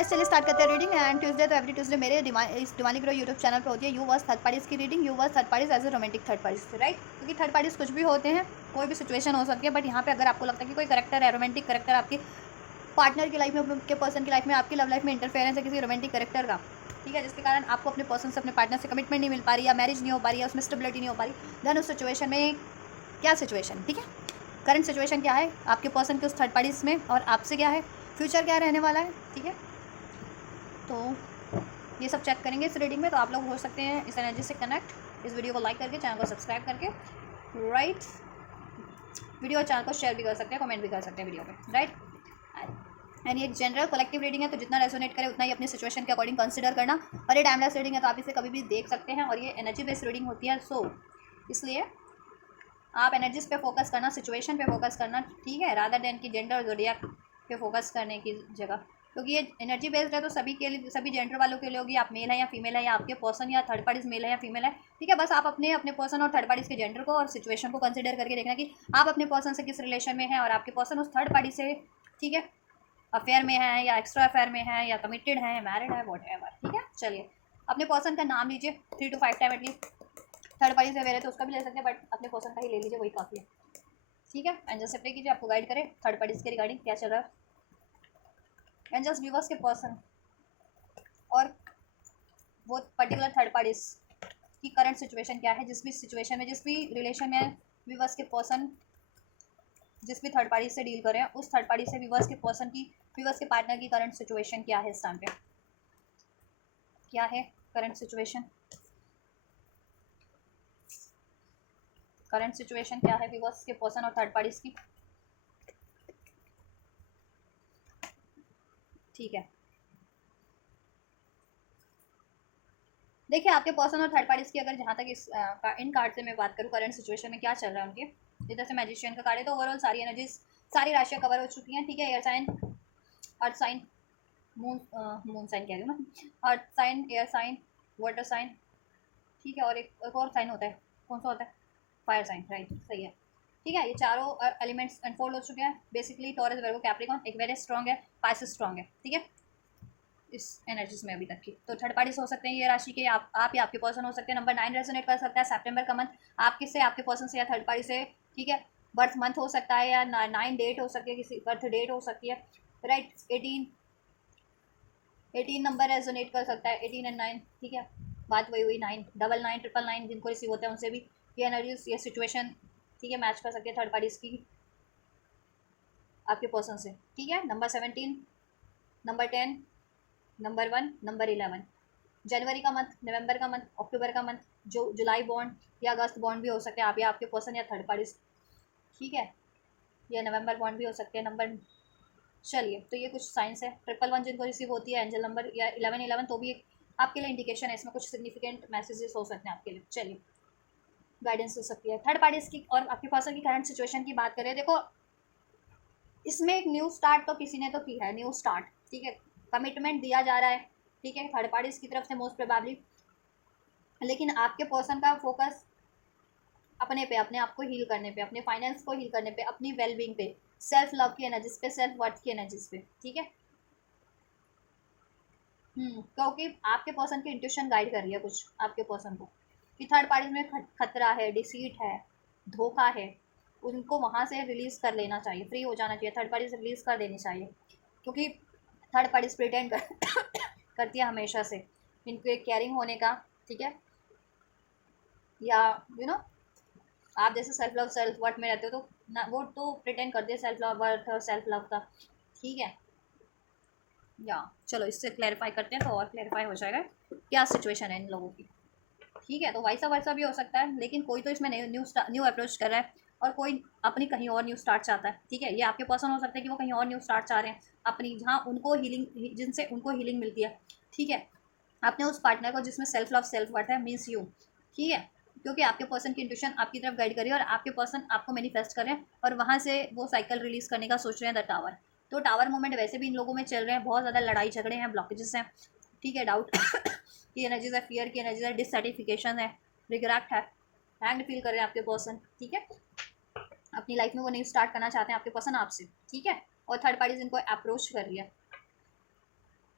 Guys चलिए start करते हैं रीडिंग। एंड ट्यूसडे तो एवरी ट्यूसडे मेरे इस दिवाली ग्रो यूट्यूब चैनल पे होती है यू वर्स थर्ड पार्टीज की reading. You versus third parties as a romantic third parties, right? क्योंकि थर्ड पार्टीज कुछ भी होते हैं, कोई भी सिचुएशन हो सकती है, बट यहाँ पे अगर आपको लगता है कि कोई करेक्टर है, रोमांटिक करेक्टर आपकी पार्टनर की लाइफ में, आपके पर्सन की लाइफ में, आपकी लव लाइफ में इंटरफेरेंस है किसी रोमांटिक करेक्टर का, ठीक है, जिसके कारण आपको अपने पर्सन से, अपने पार्टनर से कमिटमेंट नहीं मिल पा रही, या मैरिज नहीं हो पा रही, या उसमें स्टेबिलिटी नहीं हो पा रही, देन उस सिचुएशन में क्या सिचुएशन, ठीक है, करंट सिचुएशन क्या है आपके पर्सन के उस थर्ड पार्टीज में, और आपसे क्या है, फ्यूचर क्या रहने वाला है, ठीक है। तो ये सब चेक करेंगे इस रीडिंग में। तो आप लोग हो सकते हैं इस एनर्जी से कनेक्ट, इस वीडियो को लाइक करके, चैनल को सब्सक्राइब करके, राइट, वीडियो और चैनल को शेयर भी कर सकते हैं, कमेंट भी कर सकते हैं वीडियो पे, राइट। एंड ये जनरल कलेक्टिव रीडिंग है, तो जितना रेजोनेट करे उतना ही अपनी सिचुएशन के अकॉर्डिंग कंसिडर करना। और ये टाइमलेस रीडिंग है, तो आप इसे कभी भी देख सकते हैं, और ये एनर्जी बेस्ड रीडिंग होती है, सो इसलिए आप एनर्जीज पे फोकस करना, सिचुएशन पे फोकस करना, ठीक है, रादर देन कि जेंडर और ज़ोडिएक पे फोकस करने की जगह, क्योंकि ये एनर्जी बेस्ड है, तो सभी के लिए, सभी जेंडर वालों के लिए होगी। आप मेल है या फीमेल है, या आपके पर्सन या थर्ड पार्टीज मेल है या फीमेल है, ठीक है। बस आप अपने अपने पर्सन और थर्ड पार्टीज के जेंडर को और सिचुएशन को कंसिडर करके देखना कि आप अपने पर्सन से किस रिलेशन में हैं, और आपके पर्सन उस थर्ड पार्टी से, ठीक है, अफेयर में है या एक्स्ट्रा अफेयर में है, या कमिटेड है, मैरिड है, वॉट एवर, ठीक है। चलिए अपने पर्सन का नाम लीजिए 3 to 5 time at least. Third party से अवेयर है तो उसका भी ले सकते हैं, बट अपने पर्सन का ही ले लीजिए, वही काफ़ी है, ठीक है। एंजल्स से प्रे कीजिए आपको गाइड करे थर्ड पार्टीज के रिगार्डिंग क्या चल रहा है। एंजल्स व्यूवर्स के पर्सन और वो पर्टिकुलर थर्ड पार्टीज की करंट सिचुएशन क्या है, जिस भी सिचुएशन में, जिस भी रिलेशन में व्यूवर्स के पर्सन जिस भी थर्ड पार्टी से डील कर रहे हैं, उस थर्ड पार्टी से व्यूवर्स के पर्सन की, व्यूवर्स के पार्टनर की करंट सिचुएशन क्या है, इस टाइम पे क्या है करंट सिचुएशन, करंट सिचुएशन क्या है व्यूवर्स के पर्सन और थर्ड पार्टीज की, ठीक है। देखिए आपके पर्सन और थर्ड पार्टीज की, अगर जहाँ तक इन कार्ड से मैं बात करूँ, करंट सिचुएशन में क्या चल रहा है उनके, इधर से मैजिशियन का कार्ड है, तो ओवरऑल सारी एनर्जीज, सारी राशियाँ कवर हो चुकी हैं, ठीक है। Air sign, earth sign, moon sign कह रही हूँ मैं, earth sign, air sign, water sign, ठीक है, और एक और साइन होता है, कौन सा होता है, फायर साइन, राइट, सही है, ठीक है। ये चारों एलिमेंट्स अनफोल्ड हो चुके हैं। बेसिकली टॉरस, वर्गो, कैप्रिकॉर्न एक वेरी स्ट्रॉन्ग है, पाइसेस स्ट्रॉन्ग है, ठीक है, इस एनर्जीज में अभी तक की। तो थर्ड पार्टीज हो सकते हैं ये राशि के, आप या आपके पर्सन हो सकते हैं। नंबर 9 रेजोनेट कर सकता है, सितंबर का मंथ, आप किससे, आपके पर्सन से या थर्ड पार्टी से, ठीक है। बर्थ मंथ हो सकता है, या 9 डेट हो सकती है, किसी बर्थ डेट हो सकती है, राइट। 18 नंबर रेजोनेट कर सकता है, 18 एंड 9, ठीक है, बात वही हुई, 9, 99, 999 जिनको रिसीव होता है उनसे भी ये एनर्जीज, ये सिचुएशन, ठीक है, मैच कर सकती है थर्ड पार्टीज की आपके पर्सन से, ठीक है। नंबर 17, नंबर 10, नंबर 1, नंबर 11, जनवरी का मंथ, नवंबर का मंथ, अक्टूबर का मंथ, जो जुलाई बॉन्ड या अगस्त बॉन्ड भी हो सकते हैं, आप या आपके पर्सन या थर्ड पार्टी, ठीक है, या नवंबर बॉन्ड भी हो सकते हैं नंबर। चलिए तो ये कुछ साइंस है। 111 जिनको रिसीव होती है एंजल नंबर, या 1111, तो भी एक आपके लिए इंडिकेशन है, इसमें कुछ सिग्निफिकेंट मैसेजेस हो सकते हैं आपके लिए। चलिए गाइडेंस हो सकती है थर्ड पार्टीज की। और आपके पर्सन की करंट सिचुएशन की बात करें, देखो इसमें एक न्यू स्टार्ट तो किसी ने तो की है, न्यू स्टार्ट, ठीक है, कमिटमेंट दिया जा रहा है, ठीक है, थर्ड पार्टीज की तरफ से मोस्ट प्रोबेबली। लेकिन आपके पर्सन का फोकस अपने पे, अपने आप को हील करने पे, अपने फाइनेंस को हील करने पे, अपनी वेलबींग पे, सेल्फ लव की एनर्जीज पे, सेल्फ वर्थ की एनर्जीज पे, ठीक है। क्योंकि आपके पर्सन की इंट्यूशन गाइड कर रही है कुछ आपके पर्सन को कि थर्ड पार्टी में खतरा है, डिसीट है, धोखा है, उनको वहाँ से रिलीज कर लेना चाहिए, फ्री हो जाना चाहिए, थर्ड पार्टी से रिलीज कर देनी चाहिए, क्योंकि थर्ड पार्टी प्रिटेंड करती है हमेशा से इनके केयरिंग होने का, ठीक है, या यू नो आप जैसे सेल्फ लव सेल्फ वर्थ में रहते हो, तो ना वो तो प्रिटेंड करते हैं सेल्फ लव वर्थ और सेल्फ लव का, ठीक है। या चलो इससे क्लैरिफाई करते हैं, तो और क्लैरिफाई हो जाएगा क्या सिचुएशन है इन लोगों की, ठीक है। तो वाइसा वर्सा भी हो सकता है, लेकिन कोई तो इसमें न्यू अप्रोच कर रहा है, और कोई अपनी कहीं और न्यू स्टार्ट चाहता है, ठीक है। ये आपके पर्सन हो सकते हैं कि वो कहीं और न्यू स्टार्ट चाह रहे हैं अपनी, जहाँ उनको हीलिंग, जिनसे उनको हीलिंग मिलती है, ठीक है। अपने उस पार्टनर को जिसमें सेल्फ लव सेल्फ वर्थ है, मीन्स यू, ठीक है, क्योंकि आपके पर्सन की इंट्यूशन आपकी तरफ गाइड कर रही है, और आपके पर्सन आपको मैनिफेस्ट कर रहे हैं, और वहाँ से वो साइकिल रिलीज करने का सोच रहे हैं, द टावर। तो टावर मोमेंट वैसे भी इन लोगों में चल रहे हैं, बहुत ज़्यादा लड़ाई झगड़े हैं, ब्लॉकेजेस हैं, ठीक है, डाउट की एनर्जीज है, फियर की एनर्जीज है, डिससेटिफिकेशन है, रिग्रेट है, हैंग्ड फील कर रहे हैं आपके पर्सन, ठीक है। अपनी लाइफ में वो नहीं स्टार्ट करना चाहते हैं आपके पर्सन आपसे, ठीक है, और थर्ड पार्टीज इनको अप्रोच कर रही है,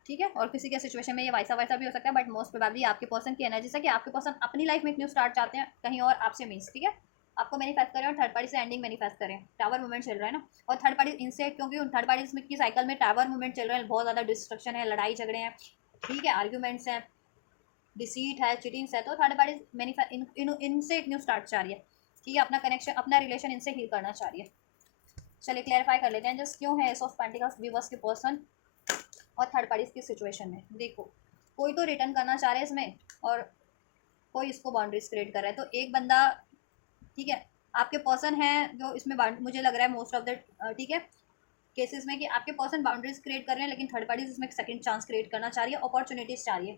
ठीक है। और किसी के सिचुएशन में ये वैसा वैसा भी हो सकता है, बट मोस्ट प्रोबेबली आपके पर्सन की एनर्जी से कि आपके पर्सन अपनी लाइफ में एक न्यू स्टार्ट चाहते हैं कहीं और आपसे मीन्स, ठीक है। आपको मैनिफेस्ट करें और थर्ड पार्टी से एंडिंग मैनिफेस्ट करें। टावर मूवमेंट चल रहा है ना, और थर्ड पार्टी इनसे, क्योंकि उन थर्ड पार्टी की साइकिल में टावर मूवमेंट चल रहा है, बहुत ज़्यादा डिस्ट्रक्शन है, लड़ाई झगड़े हैं, ठीक है, आर्ग्यूमेंट्स हैं, डिसीट है, चीटिंग्स है, तो थर्ड पार्टी इनसे एक न्यू स्टार्ट चाह रही है, ठीक है। अपना कनेक्शन, अपना रिलेशन इनसे हील करना चाह रही है। चलिए क्लैरिफाई कर लेते हैं जस्ट क्यों है एस ऑफ पेंटिकल्स व्यूअर्स के पर्सन और थर्ड पार्टी की सिचुएशन में। देखो, कोई तो रिटर्न करना चाह रहा है इसमें, और कोई इसको बाउंड्रीज क्रिएट कर रहा है। तो एक बंदा, ठीक है, आपके पर्सन है जो इसमें मुझे लग रहा है मोस्ट ऑफ द, ठीक है, केसेस में कि आपके पर्सन बाउंड्रीज क्रिएट कर रहे हैं, लेकिन थर्ड पार्टी इसमें सेकंड चांस क्रिएट करना चाह रही है, अपॉर्चुनिटीज चाह रही है,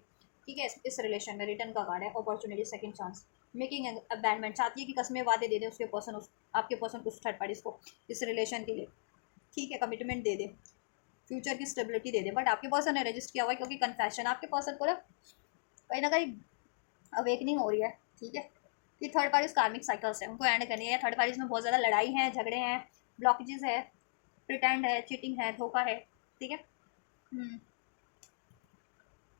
ठीक है। इस रिलेशन में रिटर्न का कार्ड है opportunity, second chance, making abandonment, चाहती है कि कस्में वादे दे दे उसके पर्सन, आपके पर्सन उस थर्ड पार्टी को इस रिलेशन के लिए, ठीक है, कमिटमेंट दे दे, फ्यूचर की स्टेबिलिटी दे दे। बट आपके पर्सन ने रजिस्ट किया हुआ है, क्योंकि कन्फेशन आपके पर्सन को ना कहीं अवेकनिंग हो रही है, ठीक है, कि थर्ड पार्टीज कार्मिक साइकिल्स है, उनको एंड करनी है। थर्ड पार्टीज में बहुत ज़्यादा लड़ाई है, झगड़े हैं, ब्लॉकेजेस है, प्रिटेंड है, चीटिंग है, धोखा है, ठीक है।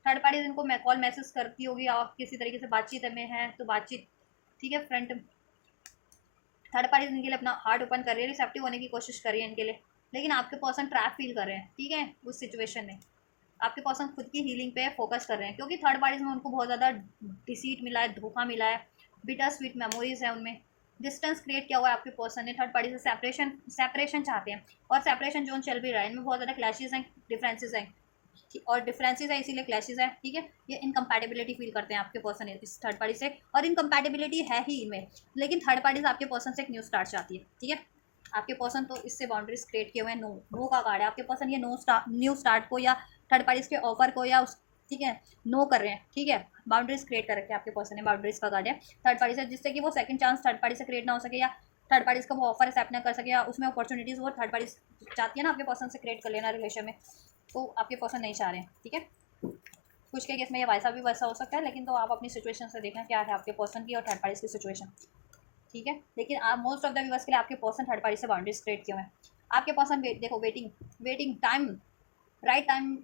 थर्ड पार्टीज इनको कॉल मैसेज करती होगी, आप किसी तरीके से बातचीत में है तो बातचीत, ठीक है। फ्रंट थर्ड पार्टीज इनके लिए अपना हार्ट ओपन कर रही है, रिसेप्टिव होने की कोशिश कर रही है इनके लिए, लेकिन आपके पर्सन ट्रैप फील कर रहे हैं, ठीक है, उस सिचुएशन में। आपके पर्सन खुद की हीलिंग पे फोकस कर रहे हैं, क्योंकि थर्ड पार्टीज में उनको बहुत ज़्यादा डिसीट मिला है, धोखा मिला है, बिटर स्वीट मेमोरीज है उनमें, डिस्टेंस क्रिएट किया हुआ है आपके पर्सन ने। थर्ड पार्टी से सेपरेशन चाहते हैं, और सेपरेशन जोन चल भी रहा है, इनमें बहुत ज़्यादा क्लैशेज हैं, डिफरेंसेस हैं, और डिफरेंसेस है इसीलिए क्लैशेज है, ठीक है। ये इनकम्पैटिबिलिटी फील करते हैं आपके पर्सन इस थर्ड पार्टी से, और इनकम्पैटिबिलिटी है ही इनमें, लेकिन थर्ड पार्टीज आपके पर्सन से एक न्यू स्टार्ट चाहती है, ठीक है। आपके पर्सन तो इससे बाउंड्रीज क्रिएट किए हुए हैं, नो का कार्ड है। आपके पर्सन ये न्यू स्टार्ट को या थर्ड पार्टीज के ऑफर को या उस, ठीक है, नो कर रहे हैं, ठीक है। बाउंड्रीज क्रिएट कर रखे हैं आपके पर्सन ने, बाउंड्रीज का कार्ड है थर्ड पार्टी से, जिससे कि वो सेकंड चांस थर्ड पार्टी से क्रिएट ना हो सके, या थर्ड पार्टीज का वो ऑफर एक्सेप्ट ना कर सके, या उसमें अपॉर्चुनिटीज वो थर्ड पार्टी चाहती है ना आपके पर्सन से क्रिएट कर लेना रिलेशन में, तो आपके पर्सन नहीं चाह रहे हैं, ठीक है। कुछ के केस में ये वैसा भी वैसा हो सकता है, लेकिन तो आप अपनी सिचुएशन से देखना क्या है आपके पर्सन की और थर्ड पार्टी की सिचुएशन, ठीक है। लेकिन आप मोस्ट ऑफ द व्यूअर्स के लिए आपके पर्सन थर्ड पार्टी से बाउंड्रीज क्रिएट किए हुए हैं। आपके पर्सन देखो, waiting time, right time,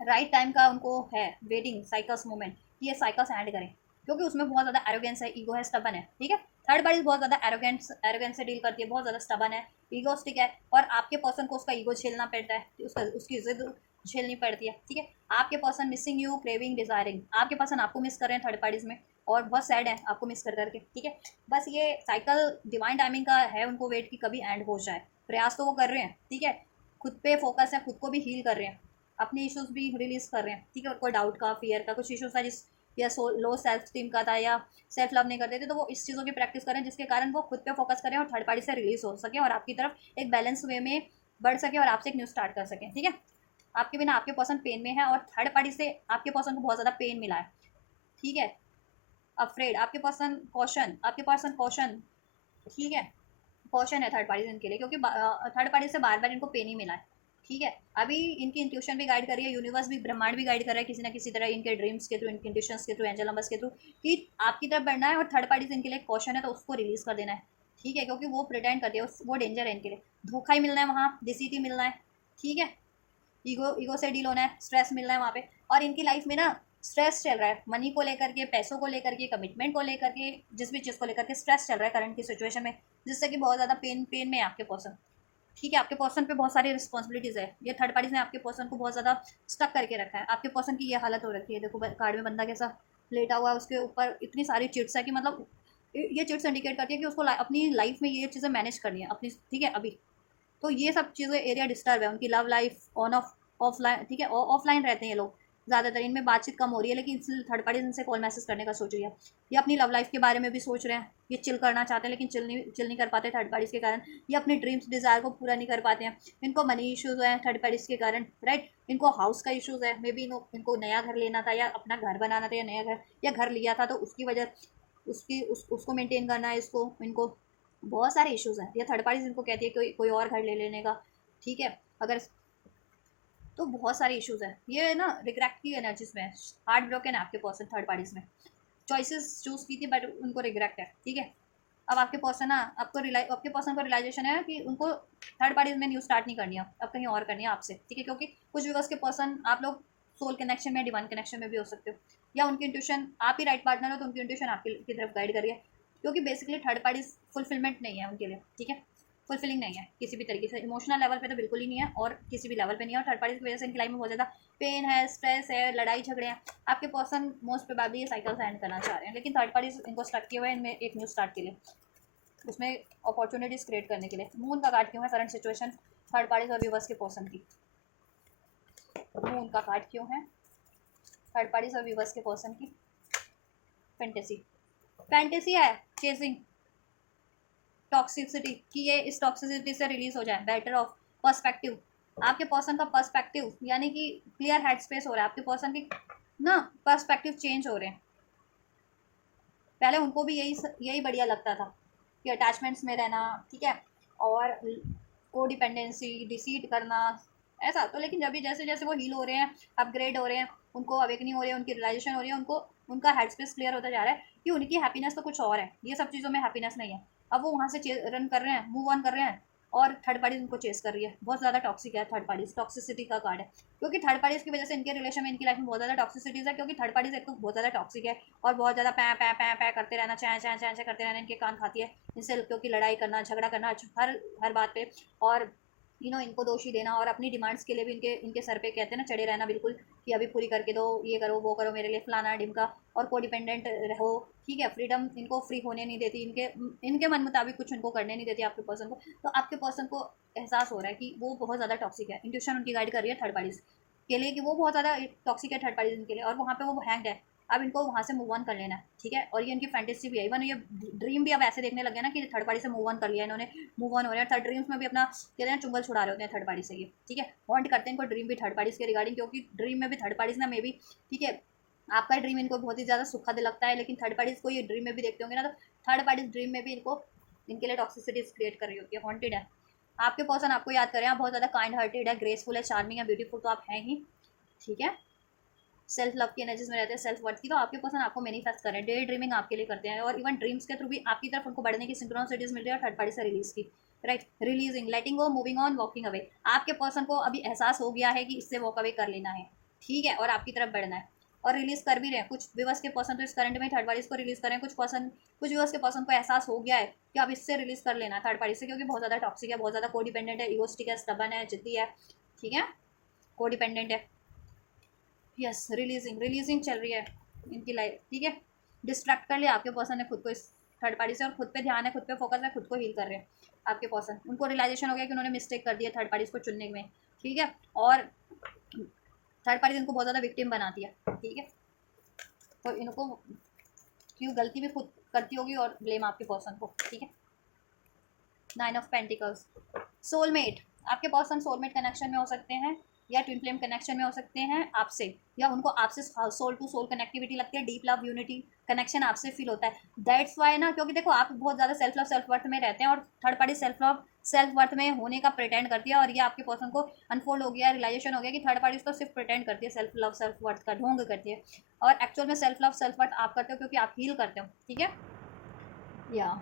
right time का उनको है, वेटिंग साइकिल्स मोमेंट, ये साइकिल्स एंड करें, क्योंकि उसमें बहुत ज़्यादा एरोगेंस है, ईगो है, स्टबन है, ठीक है। थर्ड पार्टी बहुत ज़्यादा एरोगेंस से डील करती है, बहुत ज़्यादा स्टबन है, ईगोस्टिक है, और आपके पर्सन को उसका ईगो झेलना पड़ता है, उसकी जिद झेलनी पड़ती है, ठीक है। आपके person missing you, craving, desiring, आपके पर्सन आपको मिस कर रहे हैं थर्ड पार्टीज में, और बहुत सैड है आपको मिस कर करके, ठीक है। बस ये साइकिल डिवाइन टाइमिंग का है, उनको वेट की कभी एंड हो जाए, प्रयास तो वो कर रहे हैं, ठीक है, खुद पे फोकस है, खुद को भी हील कर रहे हैं, अपने इश्यूज भी रिलीज कर रहे हैं, ठीक है। कोई डाउट का, फियर का कुछ इश्यूज था जिस, या लो सेल्फ स्टीम का था, या सेल्फ लव नहीं करते थे, तो वो इस चीज़ों की प्रैक्टिस करें जिसके कारण वो खुद पे फोकस करें और थर्ड पार्टी से रिलीज हो सके, और आपकी तरफ एक बैलेंस वे में बढ़ सके, और आपसे एक न्यू स्टार्ट कर सकें, ठीक है। आपके बिना आपके पर्सन पेन में है, और थर्ड पार्टी से आपके पर्सन को बहुत ज़्यादा पेन मिला है, ठीक है। अफ्रेड, आपके पर्सन कॉशन, आपके पर्सन कॉशन, ठीक है, कॉशन है थर्ड पार्टी इनके लिए, क्योंकि थर्ड पार्टी से बार बार इनको पेन ही मिला है, ठीक है। अभी इनकी इंट्यूशन भी गाइड कर रही है, यूनिवर्स भी, ब्रह्मांड भी गाइड कर रहा है किसी ना किसी तरह, इनके ड्रीम्स के थ्रू, इनके इंट्यूशंस के थ्रू, एंजल नंबर्स के थ्रू, कि आपकी तरफ बढ़ना है, और थर्ड पार्टी से इनके लिए कॉशन है, तो उसको रिलीज कर देना है, ठीक है, क्योंकि वो प्रिटेंड करती है, वो डेंजर है इनके लिए, धोखा ही मिलना है वहाँ, डिसीट ही मिलना है, ठीक है। ईगो से डील होना है, स्ट्रेस मिलना है वहाँ पे, और इनकी लाइफ में ना स्ट्रेस चल रहा है, मनी को लेकर के, पैसों को लेकर के, कमिटमेंट को लेकर के, जिस भी चीज़ को लेकर के स्ट्रेस चल रहा है करंट की सिचुएशन में, जिससे कि बहुत ज़्यादा पेन में है आपके पर्सन, ठीक है। आपके पर्सन पे बहुत सारी रिस्पॉन्सिबिलिटीज़ है, ये थर्ड पार्टी ने आपके पर्सन को बहुत ज़्यादा स्टक करके रखा है। आपके पर्सन की ये हालत हो रखी है, देखो कार्ड में बंदा कैसा लेटा हुआ है, उसके ऊपर इतनी सारी चिट्स है कि मतलब ये चिट्स इंडिकेट करती है कि उसको अपनी लाइफ में ये चीज़ें मैनेज करनी है अपनी, ठीक है। अभी तो ये सब चीज़ें एरिया डिस्टर्ब है, उनकी love life on off offline, ठीक है, ऑफलाइन रहते हैं ये लोग ज़्यादातर, इनमें बातचीत कम हो रही है, लेकिन इसलिए थर्ड पार्टी इनसे कॉल मैसेज करने का सोच रही है, ये अपनी लव लाइफ के बारे में भी सोच रहे हैं, ये चिल करना चाहते हैं, लेकिन चिल नहीं कर पाते थर्ड पार्टीज के कारण, ये अपने ड्रीम्स डिज़ायर को पूरा नहीं कर पाते हैं, इनको मनी इश्यूज़ हैं थर्ड पार्टीज के कारण, राइट। इनको हाउस का इशूज़ है, मे बी इनको नया घर लेना था, या अपना घर बनाना था, या नया घर, या घर लिया था तो उसकी वजह, उसको मेंटेन करना है, इसको इनको बहुत सारे इश्यूज़ हैं, या थर्ड पार्टीज इनको कहती है कोई और घर ले लेने का, ठीक है। अगर तो बहुत सारे इश्यूज हैं, ये ना रिग्रेट की एनर्जीज में, हार्ट ब्रोकन है आपके पर्सन थर्ड पार्टीज में, चॉइसेस चूज की थी बट उनको रिग्रेट है, ठीक है। अब आपके पर्सन ना, आपके पर्सन को रियलाइजेशन है कि उनको थर्ड पार्टीज में न्यू स्टार्ट नहीं करनी है, अब कहीं और करनी है आपसे, ठीक है, क्योंकि कुछ व्यूअर्स के पर्सन आप लोग सोल कनेक्शन में, डिवाइन कनेक्शन में भी हो सकते हो, या उनकी इंट्यूशन, आप ही राइट पार्टनर हो तो उनकी इंट्यूशन आपकी की तरफ गाइड कर रही है, क्योंकि बेसिकली थर्ड पार्टी फुलफिलमेंट नहीं है उनके लिए, ठीक है, फुलफिलिंग नहीं है किसी भी तरीके से, इमोशनल लेवल पे तो बिल्कुल ही नहीं है और किसी भी लेवल पे नहीं है, और थर्ड पार्टी की वजह से इनकी लाइफ में बहुत ज़्यादा पेन है, स्ट्रेस है, लड़ाई झगड़े हैं। आपके पर्सन मोस्ट प्रोबेबली ये साइकिल एंड करना चाह रहे हैं, लेकिन थर्ड पार्टी इनको स्टार्ट किए हुए हैं इनमें एक न्यू स्टार्ट के लिए, उसमें अपॉर्चुनिटीज क्रिएट करने के लिए। मून का कार्ड क्यों है करंट सिचुएशन थर्ड पार्टी और व्यूवर्स के पर्सन की? मून का कार्ड क्यों है थर्ड पार्टी और व्यूवर्स के पर्सन की? फैंटेसी, फैंटेसी है चेजिंग टॉक्सिसिटी, कि ये इस टॉक्सिसिटी से रिलीज हो जाए, बेटर ऑफ पर्सपेक्टिव, आपके पर्सन का पर्सपेक्टिव, यानी कि क्लियर हेड स्पेस हो रहा है आपके पर्सन की ना, पर्सपेक्टिव चेंज हो रहे हैं। पहले उनको भी यही बढ़िया लगता था कि अटैचमेंट्स में रहना, ठीक है, और को डिपेंडेंसी, डिसीट करना, ऐसा तो, लेकिन जब भी जैसे जैसे वो हील हो रहे हैं, अपग्रेड हो रहे हैं, उनको अवेकनिंग हो रही है, उनकी रियलाइजेशन हो रही है, उनको उनका हेड स्पेस क्लियर होता जा रहा है कि उनकी हैप्पीनेस तो कुछ और है, ये सब चीज़ों में हैप्पीनेस नहीं है। अब वो वहाँ से रन कर रहे हैं, मूव ऑन कर रहे हैं, और थर्ड पार्टी उनको चेस कर रही है। बहुत ज़्यादा टॉक्सिक है थर्ड पार्टी, टॉक्सिसिटी का कार्ड है, क्योंकि थर्ड पार्टीज की वजह से इनके रिलेशन में, इनकी लाइफ में बहुत ज़्यादा टॉक्सिसिटीज है, क्योंकि थर्ड पार्टीज एक तो बहुत ज़्यादा टॉक्सिक है और बहुत ज़्यादा पै करते रहना, चाय करते रहना, इनके कान खाती है इनसे, क्योंकि लड़ाई करना, झगड़ा करना हर बात पे, और इनको दोषी देना, और अपनी डिमांड्स के लिए भी इनके इनके सर पे कहते हैं ना चढ़े रहना बिल्कुल, कि अभी पूरी करके दो, ये करो वो करो मेरे लिए, फलाना ढिमका, और को डिपेंडेंट रहो, ठीक है, फ्रीडम इनको फ्री होने नहीं देती, इनके मन मुताबिक कुछ इनको करने नहीं देती आपके पर्सन को। तो आपके पर्सन को एहसास हो रहा है कि वो बहुत ज़्यादा टॉक्सिक है, इंट्यूशन उनकी गाइड कर रही है थर्ड पार्टीज के लिए कि वो बहुत ज़्यादा टॉक्सिक है थर्ड पार्टीज के लिए, और वहाँ पे वो हैंग्ड है। अब इनको वहाँ से मूव ऑन कर लेना है, ठीक है, और ये इनकी फैंटेसी भी है, इवन ये ड्रीम भी अब ऐसे देखने लगे ना कि थर्ड पार्टी से मूव ऑन कर लिया इन्होंने, मूव ऑन हो रहे हैं, थर्ड ड्रीम्स में भी अपना कहते हैं चुंगल छुड़ा रहे होते हैं थर्ड पार्टी से, ये ठीक है, वांट करते हैं इनको ड्रीम भी थर्ड पार्टीज के रिगार्डिंग, क्योंकि ड्रीम में भी थर्ड पार्टीज ना मे भी, ठीक है, आपका ड्रीम इनको बहुत ही ज़्यादा सुखद लगता है, लेकिन थर्ड पार्टीज को ये ड्रीम में भी देखते होंगे ना, तो थर्ड पार्टीज ड्रीम में भी इनको इनके लिए टॉक्सिसिटीज क्रिएट कर रही होती है, हॉन्टेड है। आपके पर्सन आपको याद करें, आप बहुत ज़्यादा काइंड हार्टेड है, ग्रेसफुल है, चार्मिंग है, ब्यूटीफुल तो आप हैं ही, ठीक है, सेल्फ लव की एनर्जीज में रहते हैं, सेल्फ वर्थ की, तो आपके पर्सन आपको मैनिफेस्ट कर रहे हैं, डे ड्रीमिंग आपके लिए करते हैं, और इवन ड्रीम्स के थ्रू भी आपकी तरफ उनको बढ़ने की सिंक्रोनिसिटीज मिल रही है, और थर्ड पार्टी से रिलीज की, right, releasing, letting go, moving on, walking away. आपके पर्सन को अभी एहसास हो गया है कि इससे वॉक अवे कर लेना है, ठीक है, और आपकी तरफ बढ़ना है, और रिलीज कर भी रहे हैं। कुछ व्यूअर्स के पर्सन तो इस करंट में थर्ड पार्टी को रिलीज करें, कुछ व्यूअर्स के पर्सन को एहसास हो गया है कि अब इससे रिलीज कर लेना है थर्ड पार्टी से, क्योंकि बहुत ज़्यादा टॉक्सिक है, बहुत ज़्यादा कोडिपेंडेंट है, इगोस्टिक है, स्टबन है, जिद्दी है, ठीक है, कोडिपेंडेंट है, यस, रिलीजिंग चल रही है इनकी लाइफ, ठीक है, डिस्ट्रैक्ट कर लिया आपके पर्सन ने खुद को इस थर्ड पार्टी से, और खुद पे ध्यान है, खुद पे फोकस है, खुद को हील कर रहे हैं आपके पर्सन, उनको रियलाइजेशन हो गया कि उन्होंने मिस्टेक कर दिया थर्ड पार्टी को चुनने में, ठीक है, और थर्ड पार्टी इनको बहुत ज़्यादा विक्टिम बनाती है, ठीक है, तो इनको क्यों गलती भी खुद करती होगी और ब्लेम आपके पर्सन को, ठीक है। 9 ऑफ पेंटिकल्स, सोलमेट, आपके पर्सन सोलमेट कनेक्शन में हो सकते हैं, या ट्विन फ्लेम कनेक्शन में हो सकते हैं आपसे, या उनको आपसे सोल टू सोल कनेक्टिविटी लगती है, डीप लव यूनिटी कनेक्शन आपसे फील होता है, दैट्स वाई ना, क्योंकि देखो आप बहुत ज़्यादा सेल्फ लव सेल्फ वर्थ में रहते हैं, और third party self love self worth में होने का प्रिटेंड करती है, और ये आपके पर्सन को अनफोल्ड हो गया, रियलाइजेशन हो गया कि थर्ड पार्टी तो सिर्फ प्रिटेंड करती है, सेल्फ लव सेल्फ वर्थ का ढोंग करती है, और एक्चुअल में सेल्फ लव सेल्फ वर्थ आप करते हो, क्योंकि आप हील करते हो, ठीक है, या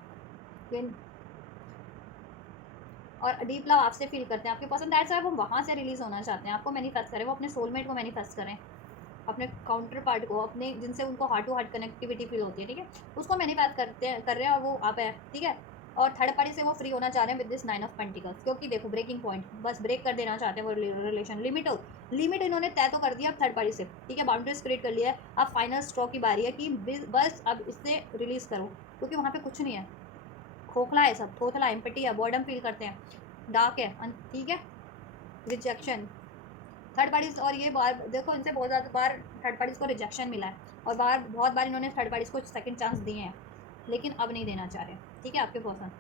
और डीप लव आपसे फील करते हैं आपके पर्सन, दैट्स व्हाई वो वहाँ से रिलीज होना चाहते हैं, आपको मैनिफेस्ट करें, वो अपने सोलमेट को मैनिफेस्ट करें, अपने काउंटर पार्ट को, अपने जिनसे उनको heart to heart connectivity feel होती है, ठीक है, उसको मैनिफेस्ट कर रहे हैं, और वो आप है, ठीक है, और थर्ड पार्टी से वो फ्री होना चाह रहे हैं विद दिस 9 ऑफ पेंटिकल्स, क्योंकि देखो ब्रेकिंग पॉइंट, बस ब्रेक कर देना चाहते हैं वो रिलेशन, लिमिट इन्होंने तय तो कर दिया अब थर्ड पार्टी से, ठीक है, बाउंड्रीज क्रिएट कर लिया है, अब फाइनल स्ट्रॉ की बारी है कि बस अब इससे रिलीज करो, क्योंकि वहाँ पे कुछ नहीं है, खोखला है सब, थोथला, एम्पटी है, बॉर्डम फील करते हैं, डार्क है, ठीक है, रिजेक्शन, थर्ड पार्टीज, और ये बार देखो इनसे बहुत ज़्यादा बार थर्ड पार्टीज को रिजेक्शन मिला है, और बहुत बार इन्होंने थर्ड पार्टीज को सेकंड चांस दिए हैं, लेकिन अब नहीं देना चाह रहे, ठीक है, आपके पर्सन,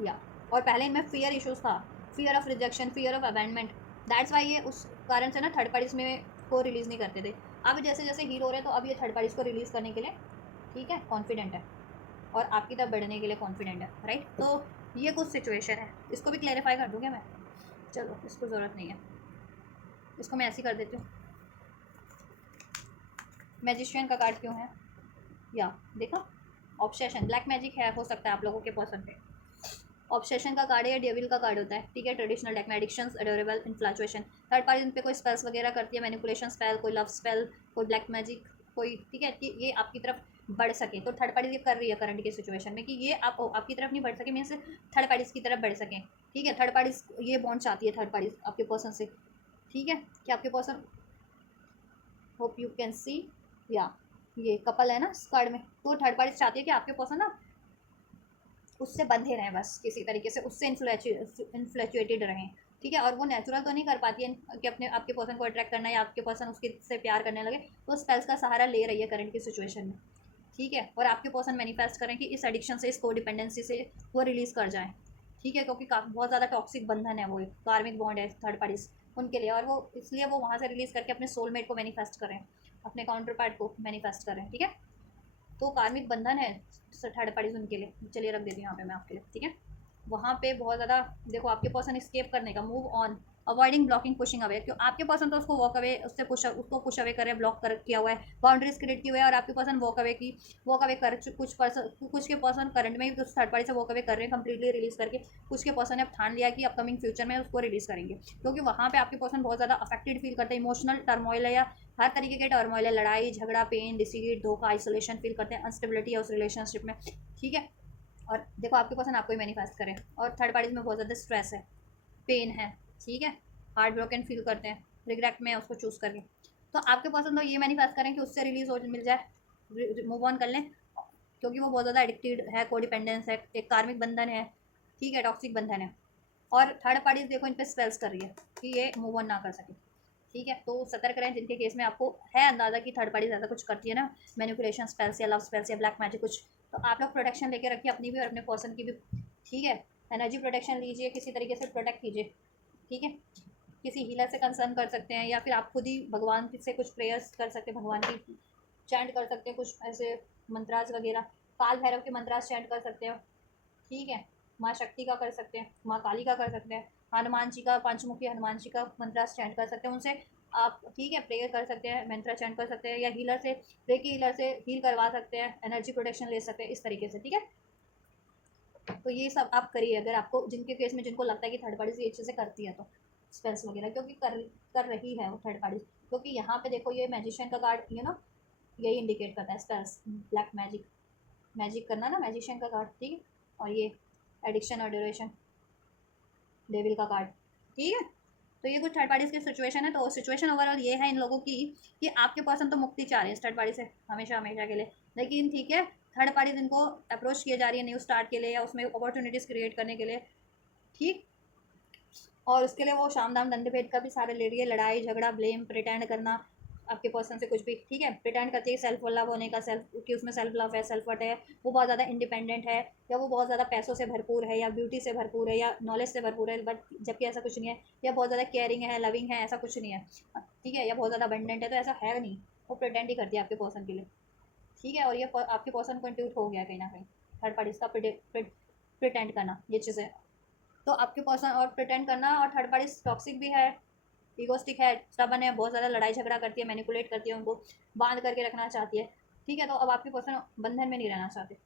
या और पहले इनमें फियर इश्यूज था, fear of rejection, fear of abandonment, that's why ये उस कारण से ना थर्ड पार्टीज में को रिलीज़ नहीं करते थे। अब जैसे जैसे हील हो रहे हैं तो अब ये थर्ड पार्टीज को रिलीज़ करने के लिए, ठीक है, कॉन्फिडेंट है, और आपकी तरफ बढ़ने के लिए कॉन्फिडेंट है, राइट, तो ये कुछ सिचुएशन है, इसको भी क्लैरिफाई कर दूँगा मैं, चलो इसको ज़रूरत नहीं है, इसको मैं ऐसे ही कर देती हूँ। मैजिशियन का कार्ड क्यों है, या देखा, ऑब्सेशन, ब्लैक मैजिक है, हो सकता है आप लोगों के पर्सन पे, ऑब्सेशन का कार्ड है या डेविल का कार्ड होता है, ठीक है। ट्रेडिशनल डेक में एडिक्शंस, अडोरेबल, इन्फ्लैचुएशन। थर्ड पार्टी उन पे कोई स्पेल्स वगैरह करती है, मैनिपुलेशन स्पेल, कोई लव स्पेल, कोई ब्लैक मैजिक, कोई, ठीक है, कि ये आपकी तरफ बढ़ सके। तो थर्ड पार्टी ये कर रही है करंट की सिचुएशन में कि ये आपकी तरफ नहीं बढ़ सके, मीन्स थर्ड पार्टीज की तरफ बढ़ सकें, ठीक है। थर्ड पार्टीज ये बॉन्ड चाहती है थर्ड पार्टी आपके पर्सन से, ठीक है, कि आपके person, hope you can see, या ये कपल है ना इस कार्ड में, तो थर्ड पार्टी चाहती है कि आपके पर्सन ना उससे बंधे रहें, बस किसी तरीके से उससे इन्फ्लुएटेड रहें, ठीक है। और वो नेचुरल तो नहीं कर पाती है कि अपने आपके पर्सन को अट्रैक्ट करना या आपके पर्सन उसके से प्यार करने लगे, तो स्पेल्स का सहारा ले रही है करंट की सिचुएशन में, ठीक है। और आपके पर्सन मैनिफेस्ट करें कि इस एडिक्शन से, इस को डिपेंडेंसी से वो रिलीज़ कर जाएं, ठीक है, क्योंकि बहुत ज़्यादा टॉक्सिक बंधन है, वो एक कार्मिक बॉन्ड है थर्ड पार्टीज उनके लिए, और वो इसलिए वो वहाँ से रिलीज़ करके अपने सोलमेट को मैनिफेस्ट करें, अपने काउंटर पार्ट को मैनिफेस्ट करें, ठीक है। तो कार्मिक बंधन है थर्ड पार्टीज उनके लिए, चलिए रख देती हूँ यहाँ पे मैं आपके लिए, ठीक है। वहाँ पे बहुत ज़्यादा देखो आपके पर्सन एस्केप करने का, move on, avoiding, blocking, pushing away, क्यों आपके पर्सन तो उसको वॉक अवे, उससे उसको पुश अवे करे, ब्लॉक कर किया हुआ है, बाउंड्रीज क्रिएट की हुई है, और आपके पर्सन वॉक अवे कर कुछ के पर्सन करंट में ही उस थर्ड पार्टी से वॉक अवे कर रहे हैं कंप्लीटली रिलीज करके, कुछ के पर्सन ने अब ठान लिया कि अपकमिंग फ्यूचर में उसको रिलीज करेंगे, क्योंकि वहाँ पे आपके पर्सन बहुत ज़्यादा अफेक्टेड फील करते हैं, इमोशनल टर्मोइल है या हर तरीके के टर्मोइल है, लड़ाई झगड़ा, पेन, डिसीट, धोखा, आइसोलेशन फील करते हैं, अनस्टेबिलिटी है उस रिलेशनशिप में, ठीक है। और देखो आपके पर्सन आपको ही मैनिफेस्ट करें, और थर्ड पार्टीज में बहुत ज़्यादा स्ट्रेस है, पेन है, ठीक है, हार्ट ब्रोकन फील करते हैं, रिग्रेट में उसको चूज़ करके, तो आपके पर्सन तो ये मैनिफेस्ट करें कि उससे रिलीज हो मिल जाए, मूव ऑन कर लें, क्योंकि वो बहुत ज़्यादा एडिक्टेड है, कोडिपेंडेंस है, एक कार्मिक बंधन है, ठीक है, टॉक्सिक बंधन है, और थर्ड पार्टीज देखो इन पर स्पेल्स कर रही है कि ये मूव ऑन ना कर सके, ठीक है। तो सतर्क रहें जिनके केस में आपको है अंदाज़ा कि थर्ड पार्टीज ऐसा कुछ करती है ना, मैनिपुलेशन स्पेल्स या लव स्पेल्स या ब्लैक मैजिक कुछ, तो आप लोग प्रोटेक्शन लेके रखिए अपनी भी और अपने पर्सन की भी, ठीक है। एनर्जी प्रोटेक्शन लीजिए, किसी तरीके से प्रोटेक्ट कीजिए, ठीक है। किसी हीलर से कंसर्न कर सकते हैं, या फिर आप खुद ही भगवान से कुछ प्रेयर्स कर सकते हैं, भगवान की चैंट कर सकते हैं, कुछ ऐसे मंत्रास वगैरह, काल भैरव के मंत्रास चैंट कर सकते हैं, ठीक है। माँ शक्ति का कर सकते हैं, माँ काली का कर सकते हैं, हनुमान जी का, पंचमुखी हनुमान जी का मंत्रास चैंट कर सकते हैं, उनसे आप, ठीक है, प्रेयर कर सकते हैं, मंत्र चैंट कर सकते हैं, या हीलर से, रेकी हीलर से हील करवा सकते हैं, एनर्जी प्रोटेक्शन ले सकते हैं, इस तरीके से, ठीक है। तो ये सब आप करिए अगर आपको, जिनके केस में जिनको लगता है कि थर्ड पार्टी से ये चीज़ें करती है, तो स्पेल्स वगैरह, क्योंकि कर रही है वो थर्ड पार्टी, क्योंकि यहाँ पे देखो ये मैजिशियन का कार्ड, ना यही इंडिकेट करता है, स्पेल्स, ब्लैक मैजिक, मैजिक करना ना, मैजिशियन का कार्ड, ठीक है। और ये एडिक्शन और ड्यूरेशन, डेविल का कार्ड, ठीक है। तो ये कुछ थर्ड पार्टीज की सिचुएशन है, तो सिचुएशन ओवरऑल ये है इन लोगों की कि आपके पर्सन तो मुक्ति चाह रहे हैं थर्ड पार्टी से हमेशा हमेशा के लिए, लेकिन ठीक है, थर्ड पार्टीज इनको अप्रोच किए जा रही है न्यू स्टार्ट के लिए, या उसमें अपॉर्चुनिटीज़ क्रिएट करने के लिए, ठीक। और उसके लिए वो शाम दाम दंड भेद का भी सारे ले रही है, लड़ाई झगड़ा, ब्लेम, प्रिटेंड करना आपके पर्सन से कुछ भी, ठीक है। प्रिटेंड करती है सेल्फ लव होने का, सेल्फ कि उसमें सेल्फ लव है, सेल्फ वर्थ है, वो बहुत ज़्यादा इंडिपेंडेंट है, या वो बहुत ज़्यादा पैसों से भरपूर है, या ब्यूटी से भरपूर है, या नॉलेज से भरपूर है, बट जबकि ऐसा कुछ नहीं है, या बहुत ज़्यादा केयरिंग है, लविंग है, ऐसा कुछ नहीं है, ठीक है, या बहुत ज़्यादा अबंडेंट है, तो ऐसा है नहीं, वो प्रिटेंड ही करती है आपके पर्सन के लिए, ठीक है। और ये आपके पर्सन को इंट्यूट हो गया कहीं ना कहीं, थर्ड पार्टी का प्रिटेंड करना, ये चीज़ें, तो आपके पर्सन और प्रिटेंड करना, और थर्ड पार्टी टॉक्सिक भी है, ईगोस्टिक है, स्टबन है, बहुत ज़्यादा लड़ाई झगड़ा करती है, मैनिपुलेट करती है, उनको बांध करके रखना चाहती है, ठीक है। तो अब आपके पर्सन बंधन में नहीं रहना चाहते,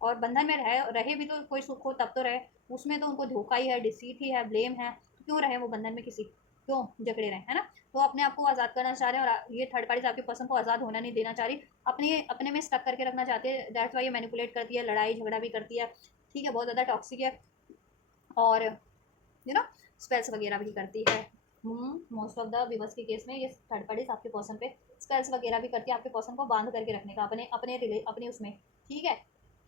और बंधन में रहे भी तो कोई सुख हो तब तो रहे, उसमें तो उनको धोखा ही है, डिसीट ही है, ब्लेम है, तो क्यों रहे वो बंधन में, किसी क्यों जकड़े रहे, है ना। तो अपने आप को आज़ाद करना चाह रहे हैं, और ये थर्ड पार्टी आपके पर्सन को आज़ाद होना नहीं देना चाह रही, अपने में स्टक करके रखना चाहते हैं, दैट्स वाई ये मैनिपुलेट करती है, लड़ाई झगड़ा भी करती है, ठीक है, बहुत ज़्यादा टॉक्सिक है, और स्पेल्स वगैरह भी करती है, मोस्ट ऑफ द विवर्स के केस में ये थर्ड पार्टीज आपके पर्सन पे स्पेल्स वगैरह भी करती है, आपके पर्सन को बांध करके रखने का, अपने उसमें, ठीक है,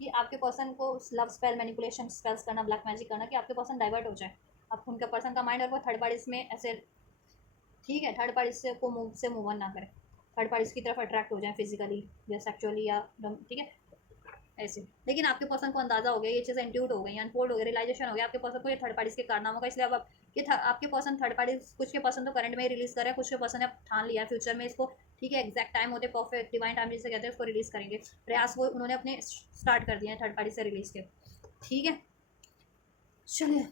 कि आपके पर्सन को लव स्पेल, मैनिपुलेशन स्पेल्स करना, ब्लैक मैजिक करना, कि आपके पर्सन डाइवर्ट हो जाए, आप उनके पर्सन का माइंड, और वो थर्ड पार्टीज में ऐसे, ठीक है, थर्ड पार्टीज से को मूव ऑन ना करें, थर्ड पार्टीज की तरफ अट्रैक्ट हो जाए फिजिकली या सेक्चुअली, या ठीक है, ऐसे। लेकिन आपके पर्सन को अंदाजा हो गया, ये चीज़ें इंट्यूट हो गई, अनफोल्ड हो गया, रियलाइजेशन हो गया आपके पर्सन को ये थर्ड पार्टीज के कारनामों का, इसलिए अब आप ये आपके पर्सन थर्ड पार्टी, कुछ के पर्सन तो करंट में ही रिलीज कर रहे हैं, कुछ के पर्सन ने ठान लिया फ्यूचर में इसको, ठीक है, एग्जैक्ट टाइम होते, परफेक्ट डिवाइन टाइम जिसे कहते हैं, उसको रिलीज करेंगे, प्रयास वो उन्होंने अपने स्टार्ट कर दिए हैं थर्ड पार्टी से रिलीज के, ठीक है। चलिए,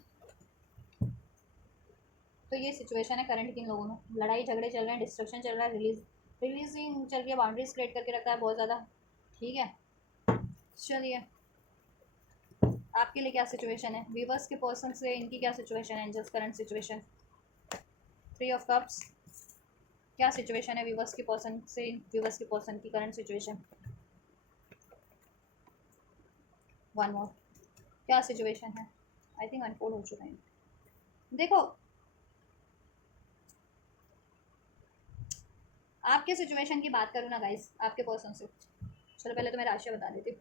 तो ये सिचुएशन है करंट की इन लोगों में, लड़ाई झगड़े चल रहे हैं, डिस्ट्रक्शन चल रहा है, रिलीजिंग चल रही है, बाउंड्रीज क्रिएट करके रखा है बहुत ज़्यादा, ठीक है। चलिए, आपके लिए क्या सिचुएशन है, व्यूवर्स के पर्सन से इनकी क्या सिचुएशन है, angels current situation. 3 of cups, क्या सिचुएशन है व्यूवर्स के पर्सन से, व्यूवर्स के पर्सन की करंट सिचुएशन। 1 मोर, क्या सिचुएशन है। आई थिंक अनफोल्ड हो चुका है। देखो आपके सिचुएशन की बात करूँ ना गाइस, आपके पर्सन से, चलो पहले तो मैं राशि बता देती हूँ।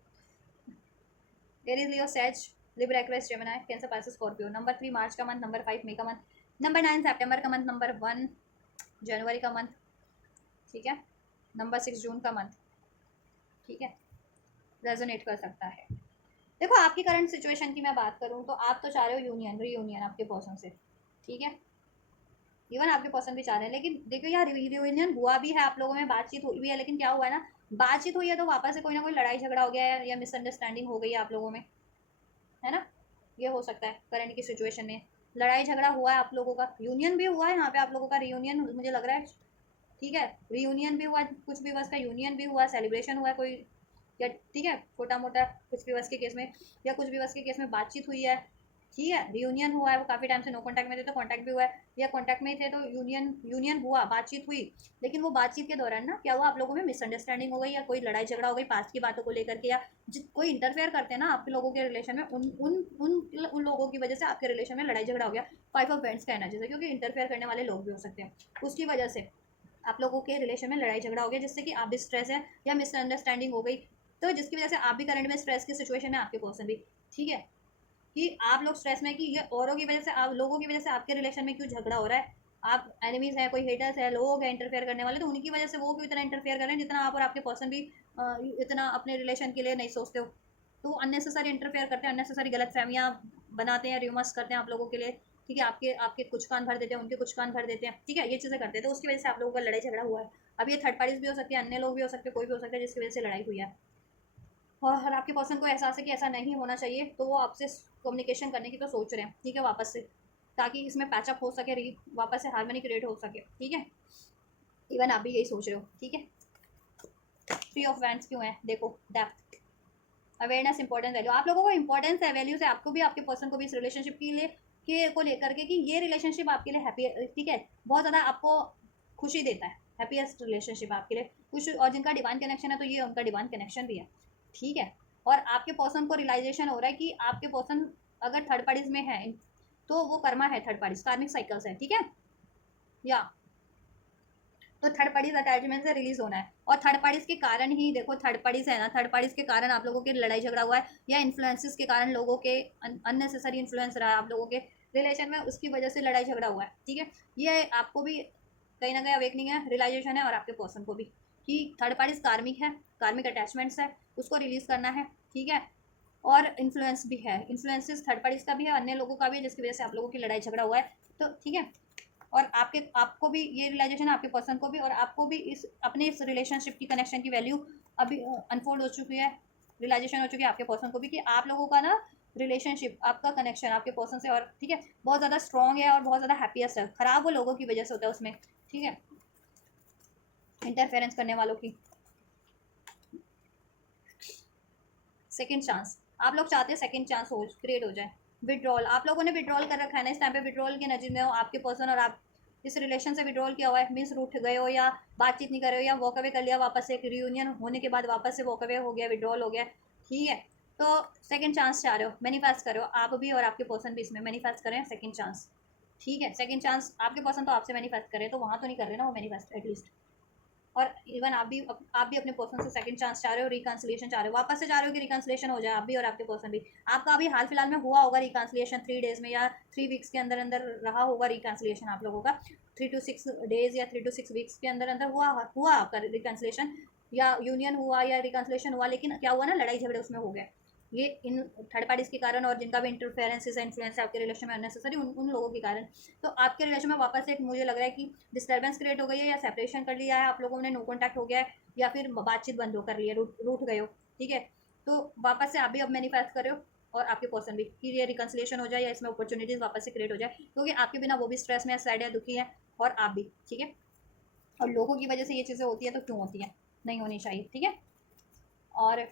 Aries, Leo, sage, Libra, Aquarius, Gemini, Cancer, Pisces, Scorpio. Number 3 March का मंथ, नंबर 5 मई का मंथ, नंबर 9 सितंबर का मंथ, नंबर 1 जनवरी का मंथ, ठीक है, नंबर 6 जून का मंथ, ठीक है, रेजोनेट कर सकता है। देखो आपकी करंट सिचुएशन की मैं बात करूँ तो आप तो चाह रहे हो यूनियन, रीयूनियन आपके पर्सन से, ठीक है, इवन आपके पर्सन भी चाह रहे हैं, लेकिन देखो यार रीयूनियन हुआ भी है, आप लोगों में बातचीत हुई भी है, लेकिन क्या हुआ है ना, बातचीत हुई है तो वापस से कोई ना कोई लड़ाई झगड़ा हो गया है या मिसअंडरस्टैंडिंग हो गई है आप लोगों में, है ना, ये हो सकता है करंट की सिचुएशन में। लड़ाई झगड़ा हुआ है आप लोगों का, यूनियन भी हुआ है यहाँ पे आप लोगों का, रीयूनियन मुझे लग रहा है, ठीक है, रीयूनियन भी हुआ, कुछ भी बस का यूनियन भी हुआ, सेलिब्रेशन हुआ है कोई, या ठीक है छोटा मोटा कुछ भी बस के केस में, या कुछ भी बस के केस में बातचीत हुई है, ठीक है, रियूनियन हुआ है, वो काफ़ी टाइम से नो कांटेक्ट में थे तो कांटेक्ट भी हुआ है, या कांटेक्ट में ही थे तो यूनियन यूनियन हुआ, बातचीत हुई, लेकिन वो बातचीत के दौरान ना क्या हुआ, आप लोगों में मिसअंडरस्टैंडिंग हो गई या कोई लड़ाई झगड़ा हो गई पास्ट की बातों को लेकर के, या कोई इंटरफेयर करते हैं ना आप लोगों के रिलेशन में, उन उन उन उन लोगों की वजह से आपके रिलेशन में लड़ाई झगड़ा हो गया। 5 ऑफ वेंट्स का एनर्जी से, क्योंकि इंटरफेयर करने वाले लोग भी हो सकते हैं, उसकी वजह से आप लोगों के रिलेशन में लड़ाई झगड़ा हो गया, जिससे कि आप भी स्ट्रेस है या मिसअंडरस्टैंडिंग हो गई, तो जिसकी वजह से आप भी करंट में स्ट्रेस की सिचुएशन है, आपके पर्सन भी, ठीक है, कि आप लोग स्ट्रेस में कि ये औरों की वजह से, आप लोगों की वजह से आपके रिलेशन में क्यों झगड़ा हो रहा है, आप एनिमीज हैं, कोई हेटर्स है, लोग हैं इंटरफेयर करने वाले, तो उनकी वजह से वो क्यों इतना इंटरफेयर कर रहे हैं, जितना आप और आपके पर्सन भी इतना अपने रिलेशन के लिए नहीं सोचते हो, तो अननेसेसरी इंटरफेयर करते हैं, अननेसेसरी गलत फहमियाँ बनाते हैं, र्यूमर्स करते हैं आप लोगों के लिए, ठीक है, आपके आपके कुछ कान भर देते हैं, उनके कुछ कान भर देते हैं, ठीक है, ये चीज़ें करते हैं, तो उसकी वजह से आप लोगों का लड़ाई झगड़ा हुआ है। अब ये थर्ड पार्टीज भी हो सकती है, अन्य लोग भी हो सकते हैं, कोई भी हो सकता है जिसकी वजह से लड़ाई हुई है, और आपके पर्सन को एहसास है कि ऐसा नहीं होना चाहिए, तो वो आपसे कम्युनिकेशन करने की तो सोच रहे हैं, ठीक है, वापस से, ताकि इसमें पैचअप हो सके, वापस से हार्मनी क्रिएट हो सके, ठीक है, इवन आप भी यही सोच रहे हो, ठीक है। 3 ऑफ वैंड्स क्यों है, देखो डेप्थ, अवेयरनेस, इंपॉर्टेंस, वैल्यू, आप लोगों को इंपॉर्टेंस है, वैल्यूज है, आपको भी आपके पर्सन को भी इस रिलेशनशिप के लिए को लेकर के कि ये रिलेशनशिप आपके लिए हैप्पी, ठीक है, बहुत ज़्यादा आपको खुशी देता है, हैप्पीएस्ट रिलेशनशिप आपके लिए कुछ, और जिनका डिवाइन कनेक्शन है तो ये उनका डिवाइन कनेक्शन भी है, ठीक है, और आपके पर्सन को रियलाइजेशन हो रहा है कि आपके पर्सन अगर थर्ड पार्टीज में है तो वो कर्मा है, थर्ड पार्टीज कार्मिक साइकिल्स है, ठीक है, या तो थर्ड पार्टीज अटैचमेंट से रिलीज होना है, और थर्ड पार्टीज के कारण ही देखो, थर्ड पार्टीज है ना, थर्ड पार्टीज के कारण आप लोगों के लड़ाई झगड़ा हुआ है, या इन्फ्लुएंसेस के कारण लोगों के अननेसेसरी इन्फ्लुएंस रहा है आप लोगों के रिलेशन में, उसकी वजह से लड़ाई झगड़ा हुआ है, ठीक है, ये आपको भी कहीं ना कहीं अवेकनिंग है, रियलाइजेशन है, और आपके पर्सन को भी कि थर्ड पार्टीज कार्मिक है, कार्मिक अटैचमेंट्स है, उसको रिलीज करना है, ठीक है, और इन्फ्लुएंस भी है, इन्फ्लुएंसेस थर्ड पार्टीज का भी है, अन्य लोगों का भी है, जिसकी वजह से आप लोगों की लड़ाई झगड़ा हुआ है, तो ठीक है, और आपको भी ये रियलाइजेशन है, आपके पर्सन को भी, और आपको भी इस अपने इस रिलेशनशिप की कनेक्शन की वैल्यू अभी अनफोल्ड हो चुकी है, रियलाइजेशन हो चुकी है आपके पर्सन को भी कि आप लोगों का ना रिलेशनशिप, आपका कनेक्शन आपके पर्सन से, और ठीक है, बहुत ज़्यादा स्ट्रॉन्ग है और बहुत ज़्यादा हैप्पीएस्ट है, खराब वो लोगों की वजह से होता है उसमें, ठीक है, इंटरफेरेंस करने वालों की। सेकेंड चांस, आप लोग चाहते हैं सेकेंड चांस हो क्रिएट हो जाए। विड्रॉल, आप लोगों ने विड्रॉल कर रखा है ना, इस टाइम पे विड्रॉल की नज़र में हो, आपके पर्सन और आप इस रिलेशन से विड्रॉल किया हुआ है, मीन्स रूठ गए हो, या बातचीत नहीं कर रहे हो, या वॉक अवे कर लिया, वापस से एक रियूनियन होने के बाद वापस से वॉक अवे हो गया, विड्रॉल हो गया, ठीक है, तो सेकेंड चांस चाह रहे हो, मैनिफेस्ट कर रहे हो, आप भी और आपके पर्सन भी इसमें मैनिफेस्ट करें सेकेंड चांस, ठीक है, सेकेंड चांस आपके पर्सन तो आपसे मैनिफेस्ट करें, तो वहाँ तो नहीं कर रहे ना वो मैनिफेस्ट एटलीस्ट, और इवन आप भी अपने पर्सन से सेकंड चांस चाह रहे हो, रिकन्सिलिएशन चाह रहे हो, वापस से चाह रहे हो कि रिकन्सिलिएशन हो जाए, आप भी और आपके पर्सन भी, आपका अभी हाल फिलहाल में हुआ होगा रिकन्सिलिएशन 3 डेज में, या 3 वीक्स के अंदर अंदर रहा होगा रिकन्सिलिएशन आप लोगों का, 3 to 6 डेज या 3 to 6 वीक्स के अंदर अंदर हुआ आपका रिकन्सिलिएशन, या यूनियन हुआ या रिकन्सिलिएशन हुआ, लेकिन क्या हुआ ना, लड़ाई झगड़े उसमें हो गए, ये इन थर्ड पार्टीज के कारण, और जिनका भी इंटरफेरेंसेस है, इन्फ्लुएंस है आपके रिलेशन में अननेसेसरी, उन लोगों के कारण, तो आपके रिलेशन में वापस एक मुझे लग रहा है कि डिस्टर्बेंस क्रिएट हो गई है, या सेपरेशन कर लिया है आप लोगों ने, नो कॉन्टैक्ट हो गया है, या फिर बातचीत बंद हो कर लिया, रूठ गए हो, ठीक है, तो वापस से आप भी अब मैनिफेस्ट कर रहे हो, और आपके पर्सन भी, कि ये रिकन्सिलिएशन हो जाए, या इसमें अपॉर्चुनिटीज़ वापस से क्रिएट हो जाए, क्योंकि आपके बिना वो भी स्ट्रेस में सैड है, दुखी है, और आप भी, ठीक है, और लोगों की वजह से ये चीज़ें होती है तो क्यों होती है, नहीं होनी चाहिए, ठीक है, और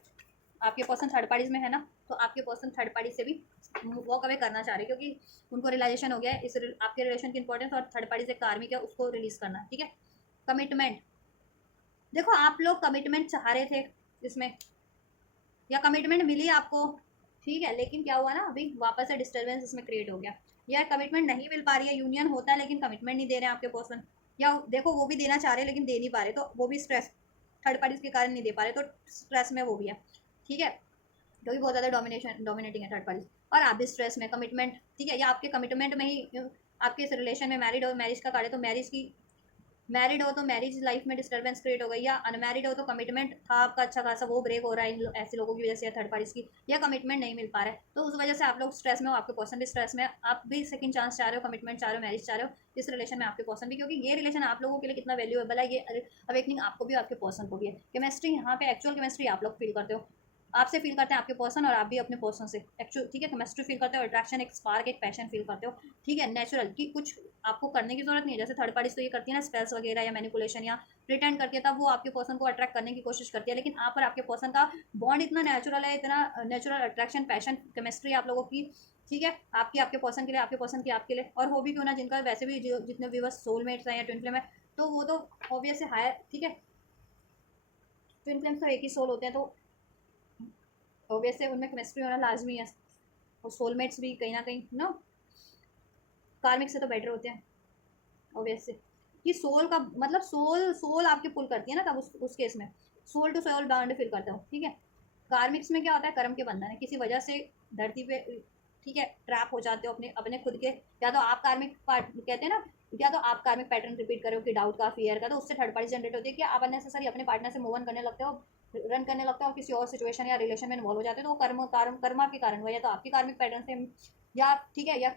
आपके पर्सन थर्ड पार्टीज में है ना, तो आपके पर्सन थर्ड पार्टी से भी वॉक अवे करना चाह रहे हैं, क्योंकि उनको रियलाइजेशन हो गया है आपके रिलेशन की इंपॉर्टेंस, और थर्ड पार्टी से कार्मिक है उसको रिलीज करना। ठीक है, कमिटमेंट, देखो आप लोग कमिटमेंट चाह रहे थे इसमें, या कमिटमेंट मिली आपको, ठीक है, लेकिन क्या हुआ ना, अभी वापस से डिस्टर्बेंस इसमें क्रिएट हो गया। यार कमिटमेंट नहीं मिल पा रही है, यूनियन होता है लेकिन कमिटमेंट नहीं दे रहे हैं आपके पर्सन, या देखो वो भी देना चाह रहे हैं लेकिन दे नहीं पा रहे, तो वो भी स्ट्रेस, थर्ड पार्टीज के कारण नहीं दे पा रहे, तो स्ट्रेस में वो भी है। ठीक है, क्योंकि बहुत ज़्यादा डोमिनेटिंग है थर्ड पार्टी, और आप भी स्ट्रेस में, कमिटमेंट, ठीक है, या आपके कमिटमेंट में ही आपके इस रिलेशन में मैरिड और मैरिज का कार्ड है, तो मैरिज की, मैरिड हो तो मैरिज लाइफ में डिस्टर्बेंस क्रिएट हो गई, या अनमैरिड हो तो कमिटमेंट था आपका अच्छा खासा, वो ब्रेक हो रहा है ऐसे लोगों की वजह से, या थर्ड पार्टीज की, या कमिटमेंट नहीं मिल पा रहा है, तो उस वजह से आप लोग स्ट्रेस में हो, आपके पर्सन भी स्ट्रेस में, आप भी सेकंड चांस चाह रहे हो, कमिटमेंट चाह रहे हो, मैरिज चाह रहे हो इस रिलेशन में, आपके पर्सन भी, क्योंकि ये रिलेशन आप लोगों के लिए कितना वैल्यूएबल है, ये अवेकनिंग आपको भी आपके पर्सन को भी है। केमिस्ट्री यहाँ पे एक्चुअल केमिस्ट्री आप लोग फील करते हो, आपसे फील करते हैं आपके पर्सन, और आप भी अपने पर्सन से एक्चुअल, ठीक है, केमिस्ट्री फील करते हो, अट्रैक्शन, एक स्पार्क, एक पैशन फील करते हो। ठीक है, नेचुरल, कि कुछ आपको करने की जरूरत नहीं है, जैसे थर्ड पार्टीज तो ये करती है ना स्पेल्स वगैरह या मैनिपुलेशन या प्रिटेंड करके, तब वो आपके पर्सन को अट्रैक्ट करने की कोशिश करती है, लेकिन आप और आपके पर्सन का बॉन्ड इतना नेचुरल है, इतना नेचुरल अट्रैक्शन, पैशन, केमिस्ट्री आप लोगों की। ठीक है, आपकी आपके पर्सन के लिए, आपके पर्सन की आपके लिए, और हो भी क्यों ना जिनका वैसे भी जितने व्यूअर्स सोलमेट्स हैं या ट्विन फ्लेम है, तो वो तो ऑब्वियस है। ठीक है, ट्विन फ्लेम्स तो एक ही सोल होते हैं, तो ऑब्वियसली उनमें केमिस्ट्री होना लाजमी है, और सोलमेट्स भी कहीं ना कहीं नो कार्मिक से तो बेटर होते हैं ऑब्वियसली, कि सोल का मतलब सोल सोल आपके पुल करती है ना, तब उस केस में soul to soul bond feel करता हूँ। ठीक है, कार्मिक्स में क्या होता है, कर्म के बंधन है, किसी वजह से धरती पे, ठीक है, ट्रैप हो जाते हो अपने अपने खुद के, या तो आप कार्मिक पार्ट कहते हैं ना, या तो आप कार्मिक पैटर्न रिपीट करो कि डाउट का, फियर का, तो उससे थर्ड पार्टी जनरेट होती है कि आप अननेसेसरी अपने पार्टनर से मूव ऑन करने लगते हो, रन करने लगते हो, और किसी और सिचुएशन या रिलेशन में इन्वॉल्व हो जाते हो, तो वो कर्मा के कारण हुआ, या तो आपकी कार्मिक पैटर्न से, या ठीक है, या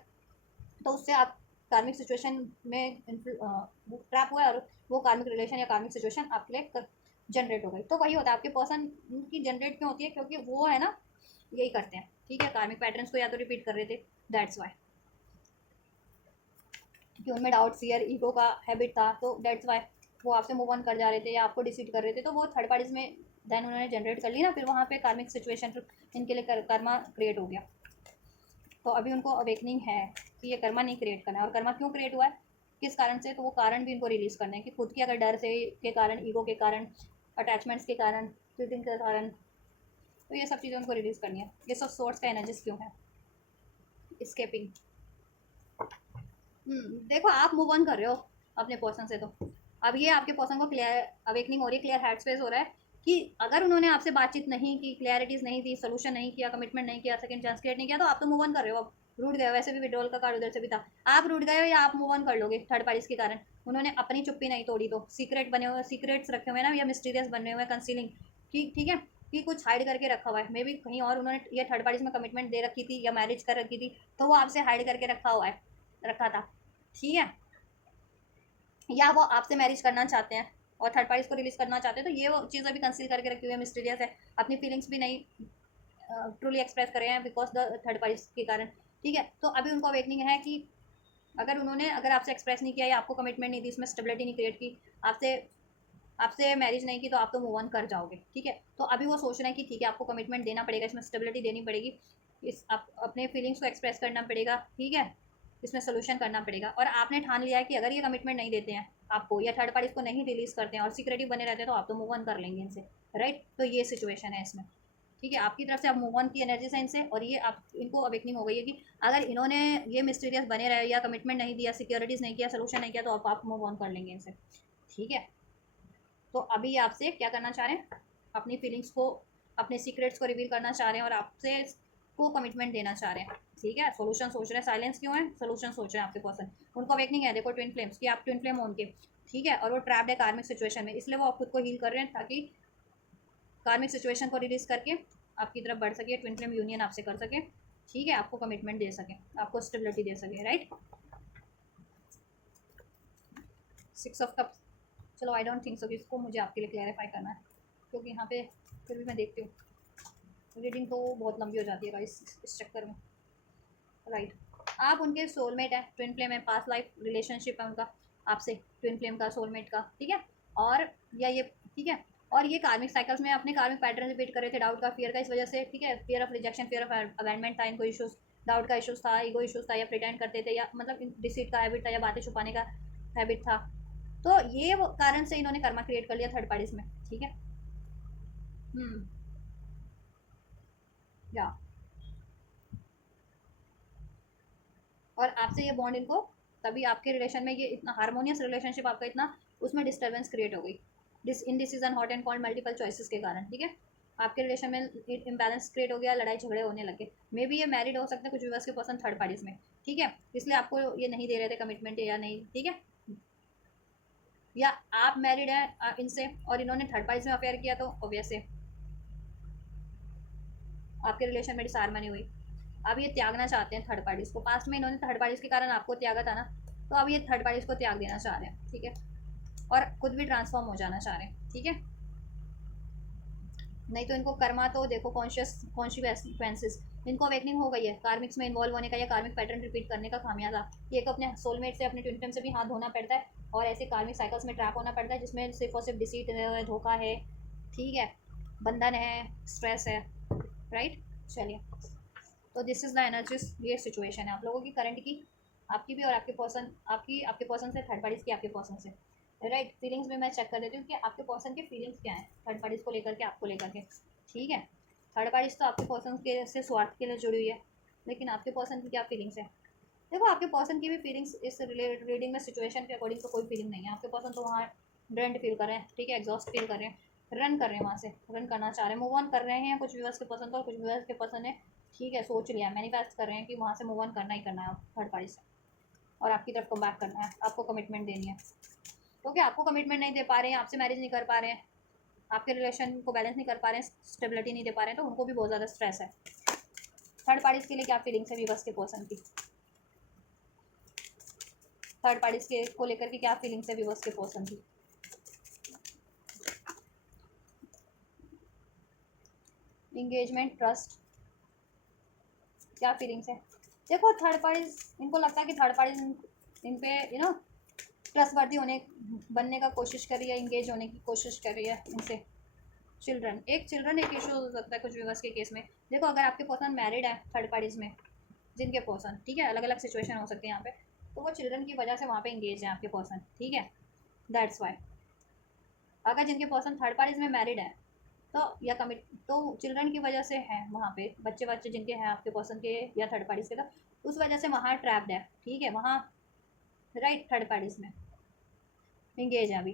तो उससे आप कार्मिक सिचुएशन में ट्रैप हुआ है, और वो कार्मिक रिलेशन या कार्मिक सिचुएशन आपके लिए जनरेट हो गई। तो वही होता है, आपके पर्सन की जनरेट क्यों होती है, क्योंकि वो है ना यही करते हैं। ठीक है, कार्मिक पैटर्न्स को या तो रिपीट कर रहे थे, दैट्स वाई, कि उनमें डाउट, फियर, ईगो का हैबिट था, तो दैट्स वाई वो आपसे मूव ऑन कर जा रहे थे या आपको डिसीट कर रहे थे, तो वो थर्ड पार्टीज में देन उन्होंने जनरेट कर ली ना, फिर वहाँ पे कार्मिक सिचुएशन इनके लिए कर्मा क्रिएट हो गया। तो अभी उनको अवेकनिंग है कि ये कर्मा नहीं क्रिएट करना है, और कर्मा क्यों क्रिएट हुआ है, किस कारण से, तो वो कारण भी इनको रिलीज़ करने हैं, कि खुद के अगर डर से के कारण, ईगो के कारण, अटैचमेंट्स के कारण, चीटिंग के कारण, तो ये सब चीज़ें उनको रिलीज़ करनी है। ये सब सोर्स का एनर्जीज क्यों है, स्केपिंग। देखो आप मूव ऑन कर रहे हो अपने पर्सन से, तो अब ये आपके पर्सन को क्लियर अवेकनिंग हो रही है, क्लियर हेड स्पेस हो रहा है, कि अगर उन्होंने आपसे बातचीत नहीं की, क्लैरिटीज नहीं दी, सोल्यूशन नहीं किया, कमिटमेंट नहीं किया, सेकंड चांस क्रिएट नहीं किया, तो आप तो मूव ऑन कर रहे हो, अब रूट गए हो, वैसे भी विड्रॉल का कार्ड उधर से भी था, आप रूट गए हो या आप मूव ऑन कर लोगे थर्ड पार्टीज के कारण। उन्होंने अपनी चुप्पी नहीं तोड़ी, तो सीक्रेट बने हुए, सीक्रेट्स रखे हुए ना, या मिस्टीरियस बने हुए, कंसीलिंग, ठीक है, कि कुछ हाइड करके रखा हुआ है, मे बी कहीं और उन्होंने ये थर्ड पार्टीज में कमिटमेंट दे रखी थी या मैरिज कर रखी थी, तो वो आपसे हाइड करके रखा हुआ है, रखा था। ठीक है, या वो आपसे मैरिज करना चाहते हैं और थर्ड पार्टीज को रिलीज करना चाहते हैं, तो ये वो चीज़ें भी कंसील करके रखी हुई है, मिस्टीरियस है, अपनी फीलिंग्स भी नहीं ट्रूली एक्सप्रेस करे हैं बिकॉज द थर्ड पार्टीज के कारण। ठीक है, तो अभी उनको अवेकनिंग है कि अगर उन्होंने अगर आपसे एक्सप्रेस नहीं किया या आपको कमिटमेंट नहीं दी, इसमें स्टेबिलिटी नहीं क्रिएट की, आपसे आपसे मैरिज नहीं की, तो आप तो मूव ऑन कर जाओगे। ठीक है, तो अभी वो सोच रहे हैं कि ठीक है आपको कमिटमेंट देना पड़ेगा, इसमें स्टेबिलिटी देनी पड़ेगी, इस आप अपने फीलिंग्स को एक्सप्रेस करना पड़ेगा। ठीक है, इसमें सोल्यूशन करना पड़ेगा, और आपने ठान लिया है कि अगर ये कमिटमेंट नहीं देते हैं आपको, या थर्ड पार्टीज को नहीं रिलीज़ करते हैं और सिक्योरिटी बने रहते हैं, तो आप तो मूव ऑन कर लेंगे इनसे, राइट। तो ये सिचुएशन है इसमें। ठीक है, आपकी तरफ से आप मूव ऑन की एनर्जी है इनसे, और ये आप इनको अवेकनिंग हो गई है कि अगर इन्होंने ये मिस्टीरियस बने रहे या कमिटमेंट नहीं दिया, सिक्योरिटीज़ नहीं किया, सोल्यूशन नहीं किया, तो आप मूव ऑन कर लेंगे इनसे। ठीक है, तो अभी आपसे क्या करना चाह रहे हैं, अपनी फीलिंग्स को, अपने सीक्रेट्स को रिवील करना चाह रहे हैं, और आपसे को कमिटमेंट देना चाह रहे हैं। ठीक है, सोल्यूशन सोच रहे हैं, साइलेंस क्यों है, सोल्यूशन सोच रहे हैं आपके पर्सन, उनको अवेकनिंग है, देखो ट्विन फ्लेम्स की, आप ट्विन फ्लेम हो उनके। ठीक है, और वो ट्रैप्ड है कार्मिक सिचुएशन में, इसलिए वो आप खुद को हील कर रहे हैं, ताकि कार्मिक सिचुएशन को रिलीज करके आपकी तरफ बढ़ सके, ट्विन फ्लेम यूनियन आपसे कर सके। ठीक है, आपको कमिटमेंट दे सके, आपको स्टेबिलिटी दे सके, राइट। 6 ऑफ कप्स, चलो आई डोंट थिंक सो कि इसको मुझे आपके लिए क्लैरिफाई करना है, क्योंकि यहाँ पे फिर भी मैं देखती हूँ रीडिंग तो बहुत लंबी हो जाती है गाइस इस चक्कर में, राइट। आप उनके सोलमेट है, ट्विन फ्लेम है, पास्ट लाइफ रिलेशनशिप है उनका आपसे, ट्विन फ्लेम का, सोलमेट का। ठीक है, और या ये ठीक है, और ये कार्मिक साइकिल्स में अपने कार्मिक पैटर्न रिपीट कर रहे थे डाउट का, फियर का, इस वजह से, ठीक है, fear of rejection, fear of abandonment था इनको इशूज़, डाउट का इशूज़ था, ईगो इशूज़ था, या प्रिटेंड करते थे, या मतलब डिसीट का हैबिट था, या बातें छुपाने का हैबिट था। तो ये वो कारण से इन्होंने कर्मा क्रिएट कर लिया थर्ड पार्टीज में, ठीक है। या और आपसे ये बॉन्ड इनको, तभी आपके रिलेशन में ये इतना हार्मोनियस रिलेशनशिप आपका इतना, उसमें डिस्टर्बेंस क्रिएट हो गई indecision, hot and called, multiple choices के कारण, ठीक है। आपके रिलेशन में इम्बैलेंस क्रिएट हो गया, लड़ाई झगड़े होने लगे। मे बी ये मैरिड हो सकते हैं कुछ व्यूअर्स के पर्सन थर्ड पार्टीज में, ठीक है, इसलिए आपको ये नहीं दे रहे थे कमिटमेंट या नहीं, ठीक है। या आप मैरिड हैं इनसे और इन्होंने थर्ड पार्टीज में अफेयर किया, तो ऑब्वियस है आपके रिलेशन में डिसहार्मनी हुई। अब ये त्यागना चाहते हैं थर्ड पार्टीज को, पास्ट में इन्होंने थर्ड पार्टीज के कारण आपको त्यागा था ना, तो अब ये थर्ड पार्टीज को त्याग देना चाह रहे हैं, ठीक है, और खुद भी ट्रांसफॉर्म हो जाना चाह रहे हैं, ठीक है। नहीं तो इनको कर्मा तो देखो, कॉन्सिक्वेंसेस, इनको अवेकनिंग हो गई है कार्मिक्स में इन्वॉल्व होने का, या कार्मिक पैटर्न रिपीट करने का खामियाजा। ये एक अपने सोलमेट से, अपने ट्विन फ्लेम से भी हाथ धोना पड़ता है, और ऐसे कार्मिक साइकिल्स में ट्रैप होना पड़ता है जिसमें सिर्फ और सिर्फ डिसीट है, धोखा है, ठीक है, बंधन है, स्ट्रेस है, राइट। चलिए, तो दिस इज़ द एनर्जीज, ये सिचुएशन है आप लोगों की करंट की, आपकी भी और आपके पर्सन, आपकी आपके पर्सन से, थर्ड पार्टीज की आपके पर्सन से, राइट। फीलिंग्स में मैं चेक कर देती हूँ कि आपके पर्सन के फीलिंग्स क्या हैं थर्ड पार्टीज को लेकर के, आपको लेकर के, ठीक है। थर्ड पार्टीज तो आपके पर्सन के से स्वार्थ के लिए जुड़ी हुई है, लेकिन आपके पर्सन की क्या फीलिंग्स है। देखो, आपके पर्सन की भी फीलिंग्स इस रीडिंग में सिचुएशन के अकॉर्डिंग तो कोई फीलिंग नहीं है। आपके पर्सन तो वहाँ ड्रेंड फील कर रहे हैं, ठीक है, एग्जॉस्ट फील कर रहे हैं, रन कर रहे हैं, वहाँ से रन करना चाह रहे हैं, मूव ऑन कर रहे हैं। कुछ व्यूअर्स के पर्सन तो, और कुछ व्यूअर्स के पर्सन है, ठीक है, सोच लिया, मैनिफेस्ट कर रहे हैं कि वहाँ से मूव ऑन करना ही करना है थर्ड पार्टी से, और आपकी तरफ कम बैक करना है, आपको कमिटमेंट देनी है। क्योंकि आपको कमिटमेंट नहीं दे पा रहे हैं, आपसे मैरिज नहीं कर पा रहे हैं, आपके रिलेशन को बैलेंस नहीं कर पा रहे हैं, स्टेबिलिटी नहीं दे पा रहे हैं, तो उनको भी बहुत ज़्यादा स्ट्रेस है। थर्ड पार्टीज के लिए क्या फीलिंग्स है व्यूअर्स के पर्सन की, थर्ड पार्टीज के को लेकर के क्या फीलिंग्स है व्यूअर्स के पर्सन की। इंगेजमेंट, ट्रस्ट, क्या फीलिंग्स है। देखो, थर्ड पार्टीज, इनको लगता है कि थर्ड पार्टीज इन पे ट्रस्ट वर्दी होने बनने का कोशिश कर रही है, इंगेज होने की कोशिश कर रही है इनसे। चिल्ड्रन एक इशू हो सकता है कुछ व्यूअर्स के केस में। देखो, अगर आपके पर्सन मैरिड है थर्ड पार्टीज में, जिनके पर्सन, ठीक है, अलग अलग सिचुएशन हो सकती है यहाँ पे, तो वो चिल्ड्रन की वजह से वहाँ पे इंगेज है आपके पर्सन, ठीक है, दैट्स वाई। अगर जिनके पर्सन थर्ड पार्टीज में मैरिड है, तो या कमिट, तो चिल्ड्रन की वजह से है वहाँ पे, बच्चे जिनके हैं आपके पर्सन के या थर्ड पार्टीज के, तो उस वजह से वहाँ ट्रैप्ड है, ठीक है, वहाँ, राइट, थर्ड पार्टीज में इंगेज है अभी,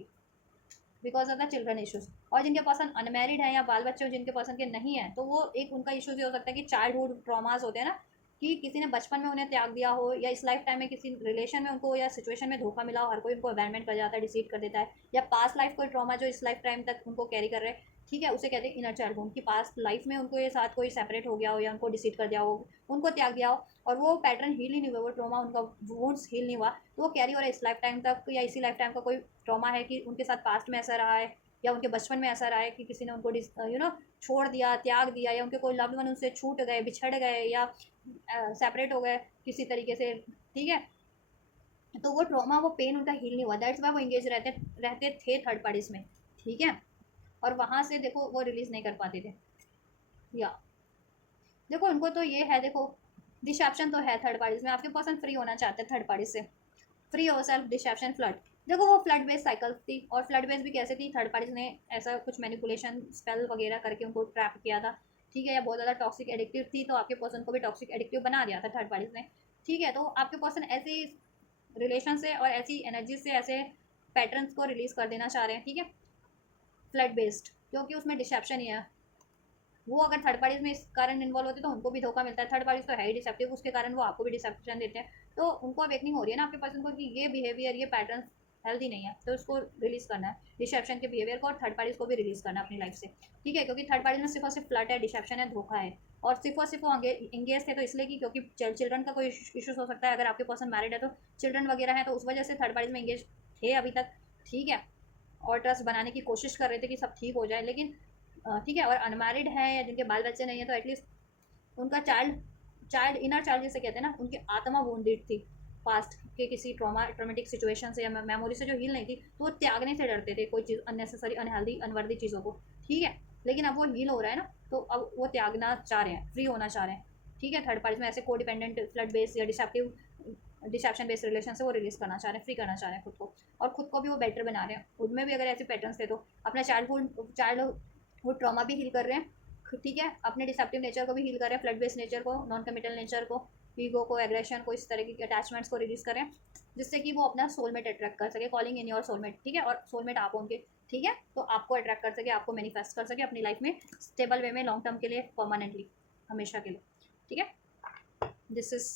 because of the children issues. और जिनके पर्सन अनमैरिड है या बाल बच्चे जिनके पर्सन के नहीं है, तो वो एक उनका इशूज़ ये हो सकता है कि चाइल्डहुड ट्रॉमास होते हैं ना, कि किसी ने बचपन में उन्हें त्याग दिया हो, या इस लाइफ टाइम में किसी रिलेशन में उनको या सिचुएशन में धोखा मिला हो, हर कोई उनको अबैंडमेंट कर जाता है, डिसीट कर देता है, या पास्ट लाइफ कोई ट्रॉमा जो इस लाइफ टाइम तक उनको कैरी कर रहे हैं, ठीक है, उसे कहते हैं इनर चाइल्ड। उनकी पास्ट लाइफ में उनको ये साथ कोई सेपरेट हो गया हो, या उनको डिसीट कर दिया हो, उनको त्याग दिया हो, और वो पैटर्न हील ही नहीं हुआ, वो ट्रॉमा, उनका वुंड्स हील नहीं हुआ, तो वो कैरी हो रहा है इस लाइफ टाइम तक, या इसी लाइफ टाइम का कोई ट्रॉमा है कि उनके साथ पास्ट में ऐसा रहा है, या उनके बचपन में ऐसा रहा है कि किसी ने उनको छोड़ दिया, त्याग दिया, या उनके कोई लव्ड वन उनसे छूट गए, बिछड़ गए, या सेपरेट हो गए किसी तरीके से, ठीक है, तो वो ट्रॉमा, वो पेन उनका हील नहीं हुआ, दैट्स वाई वो इंगेज रहते थे थर्ड पार्टीज में, ठीक है, और वहाँ से देखो वो रिलीज़ नहीं कर पाते थे। या देखो, उनको तो ये है, देखो, डिसेप्शन तो है थर्ड पार्टीज में, आपके पर्सन फ्री होना चाहते हैं थर्ड पार्टी से, फ्री हो सेल्फ डिसेप्शन, फ्लड। देखो, वो फ्लड बेस्ड साइकिल थी, और फ्लड बेस्ड भी कैसे थी, थर्ड पार्टीज ने ऐसा कुछ मैनिपुलेशन स्पेल वगैरह करके उनको ट्रैप किया था, ठीक है, या बहुत ज़्यादा टॉक्सिक एडिक्टिव थी, तो आपके पर्सन को भी टॉक्सिक एडिक्टिव बना दिया था थर्ड पार्टीज ने, ठीक है। तो आपके पर्सन ऐसे रिलेशन से और ऐसी एनर्जी से, ऐसे पैटर्न्स को रिलीज़ कर देना चाह रहे हैं, ठीक है, फ्लड बेस्ड, क्योंकि उसमें डिसेप्शन ही है। वो अगर थर्ड पार्टीज में इस कारण इन्वॉल्व होते तो उनको भी धोखा मिलता है, थर्ड पार्टीज तो है ही डिसेप्टिव, उसके कारण वो आपको भी डिसेप्शन देते हैं, तो उनको अवेकनिंग हो रही है ना आपके पर्सन को कि ये बिहेवियर, ये पैटर्न हेल्दी नहीं है, तो उसको रिलीज करना है, डिसेप्शन के बिहेवियर को, और थर्ड पार्टीज को भी रिलीज करना है अपनी लाइफ से, ठीक है, क्योंकि थर्ड पार्टीज में सिर्फ और सिर्फ फ्लर्ट है, डिसेप्शन है, धोखा है, और सिर्फ वो इंगेज थे, तो इसलिए कि क्योंकि चिल्ड्रन का कोई इशूज हो सकता है, अगर आपके पर्सन मैरिड है तो चिल्ड्रन वगैरह है, तो उस वजह से थर्ड पार्टीज में इंगेज थे अभी तक, ठीक है, और ट्रस्ट बनाने की कोशिश कर रहे थे कि सब ठीक हो जाए, लेकिन ठीक है, और अनमैरिड है या जिनके बाल बच्चे नहीं है, तो एटलीस्ट उनका चाइल्ड इनर चाइल्ड जिसे कहते हैं ना, उनकी आत्मा वुंडेड थी, पास्ट के किसी ट्रॉमेटिक सिचुएशन से या मेमोरी से जो हील नहीं थी, तो वो त्यागने से डरते थे कोई चीज़, अननेसेसरी अनहेल्दी अनवर्दी चीज़ों को, ठीक है। लेकिन अब वो हील हो रहा है ना, तो अब वो त्यागना चाह रहे हैं, फ्री होना चाह रहे हैं, ठीक है। थर्ड पार्टी में ऐसे कोडिपेंडेंट फ्लड बेस या डिसेप्शन बेस्ड रिलेशन से वो रिलीज करना चाह रहे हैं, फ्री करना चाह रहे हैं खुद को, और खुद को भी वो बेटर बना रहे हैं। उनमें भी अगर ऐसे पैटर्न्स थे तो अपना चाइल्डहुड ट्रॉमा भी हील कर रहे हैं, ठीक है। अपने डिसेप्टिव नेचर को भी हील कर रहे हैं, फ्लड बेस्ड नेचर को, नॉन कमिटल नेचर को, ईगो को, एग्रेशन को, इस तरह की अटैचमेंट्स को रिलीज करें, जिससे कि वो अपना सोलमेट अट्रैक्ट कर सके, कॉलिंग इन योर सोलमेट, ठीक है। और सोलमेट आप उनके, ठीक है, तो आपको अट्रैक्ट कर सके, आपको मैनिफेस्ट कर सके अपनी लाइफ में स्टेबल वे में, लॉन्ग टर्म के लिए, परमानेंटली, हमेशा के लिए, ठीक है। दिस इज,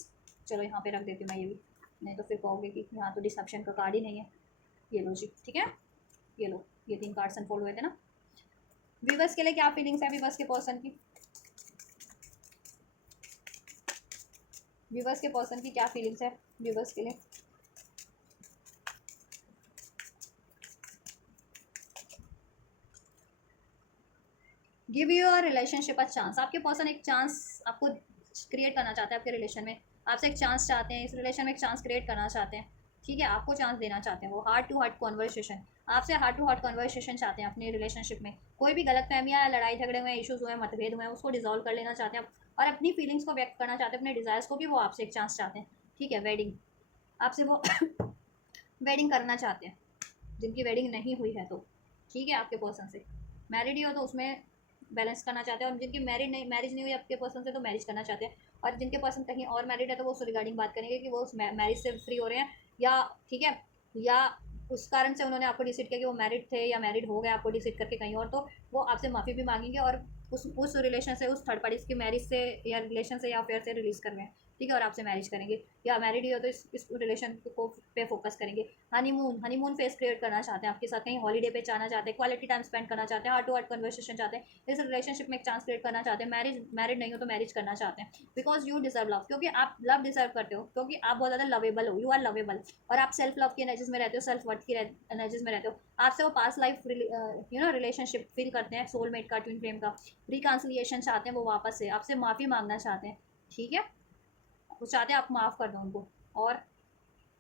चलो यहाँ पे रख देती हूँ मैं ये भी, नहीं तो फिर कहोगे कि यहाँ तो डिसेप्शन का कार्ड ही नहीं है। ये लो जी, ठीक है, ये लो, ये 3 कार्ड्स अनफोल्ड हुए थे ना। व्यूअर्स के लिए क्या फीलिंग्स है व्यूअर्स के पर्सन की, व्यूअर्स के पर्सन की क्या फीलिंग्स है व्यूअर्स के लिए। Give your relationship a chance. आपके पर्सन एक चांस आपको क्रिएट करना चाहते हैं आपके रिलेशन में, आपसे एक चांस चाहते हैं, इस रिलेशन में एक चांस क्रिएट करना चाहते हैं, ठीक है। आपको चांस देना चाहते हैं, वो हार्ट टू हार्ट कॉन्वर्सेशन, आपसे हार्ट टू हार्ट कॉन्वर्सेशन चाहते हैं अपनी रिलेशनशिप में। कोई भी गलत फहमियाँ, लड़ाई झगड़े हुए, इशूज़ हुए, मतभेद हुए, उसको डिजोल्व कर लेना चाहते हैं, और अपनी फीलिंग्स को व्यक्त करना चाहते हैं, अपने डिज़ायर्स को भी वो आपसे एक चांस चाहते हैं, ठीक है। वेडिंग, आपसे वो वेडिंग करना चाहते हैं, जिनकी वेडिंग नहीं हुई है तो, ठीक है, आपके पर्सन से। मैरिड ही हो तो उसमें बैलेंस करना चाहते हैं, और जिनकी मैरिज नहीं हुई आपके पर्सन से तो मैरिज करना चाहते हैं, और जिनके पर्सन कहीं और मैरिड है तो वो उस रिगार्डिंग बात करेंगे कि वो उस मैरिज से फ्री हो रहे हैं, या ठीक है, या उस कारण से उन्होंने आपको डिसाइड किया कि वो मैरिड थे या मैरिड हो गए आपको डिसाइड करके कहीं और, तो वो आपसे माफ़ी भी मांगेंगे, और उस रिलेशन से, उस थर्ड पार्टी की मैरिज से या रिलेशन से या अफेयर से रिलीज कर रहे हैं, ठीक है, और आपसे मैरिज करेंगे, या मैरिड ही हो तो इस रिलेशन को पे फोकस करेंगे। हनीमून फेस क्रिएट करना चाहते हैं आपके साथ, कहीं हॉलीडे पे जाना चाहते हैं, क्वालिटी टाइम स्पेंड करना चाहते हैं, हार्ट टू हार्ट कन्वर्सेशन चाहते हैं, इस रिलेशनशिप में एक चांस क्रिएट करना चाहते हैं, मैरिड नहीं हो तो मैरिज करना चाहते हैं, बिकॉज यू डिजर्व लव, क्योंकि आप लव डिजर्व करते हो, क्योंकि आप बहुत ज़्यादा लवेबल हो, यू आर लवेबल, और आप सेल्फ लव की एनर्जीज में रहते हो, सेल्फ वर्थ की एनर्जीज में रहते हो। आपसे वो पास्ट लाइफ रिलेशनशिप फील करते हैं, सोलमेट का, ट्विन फ्लेम का, रिकॉन्सिलिएशन चाहते हैं वो वापस से, आपसे माफ़ी मांगना चाहते हैं, ठीक है। वो चाहते हैं आप माफ़ कर दो उनको और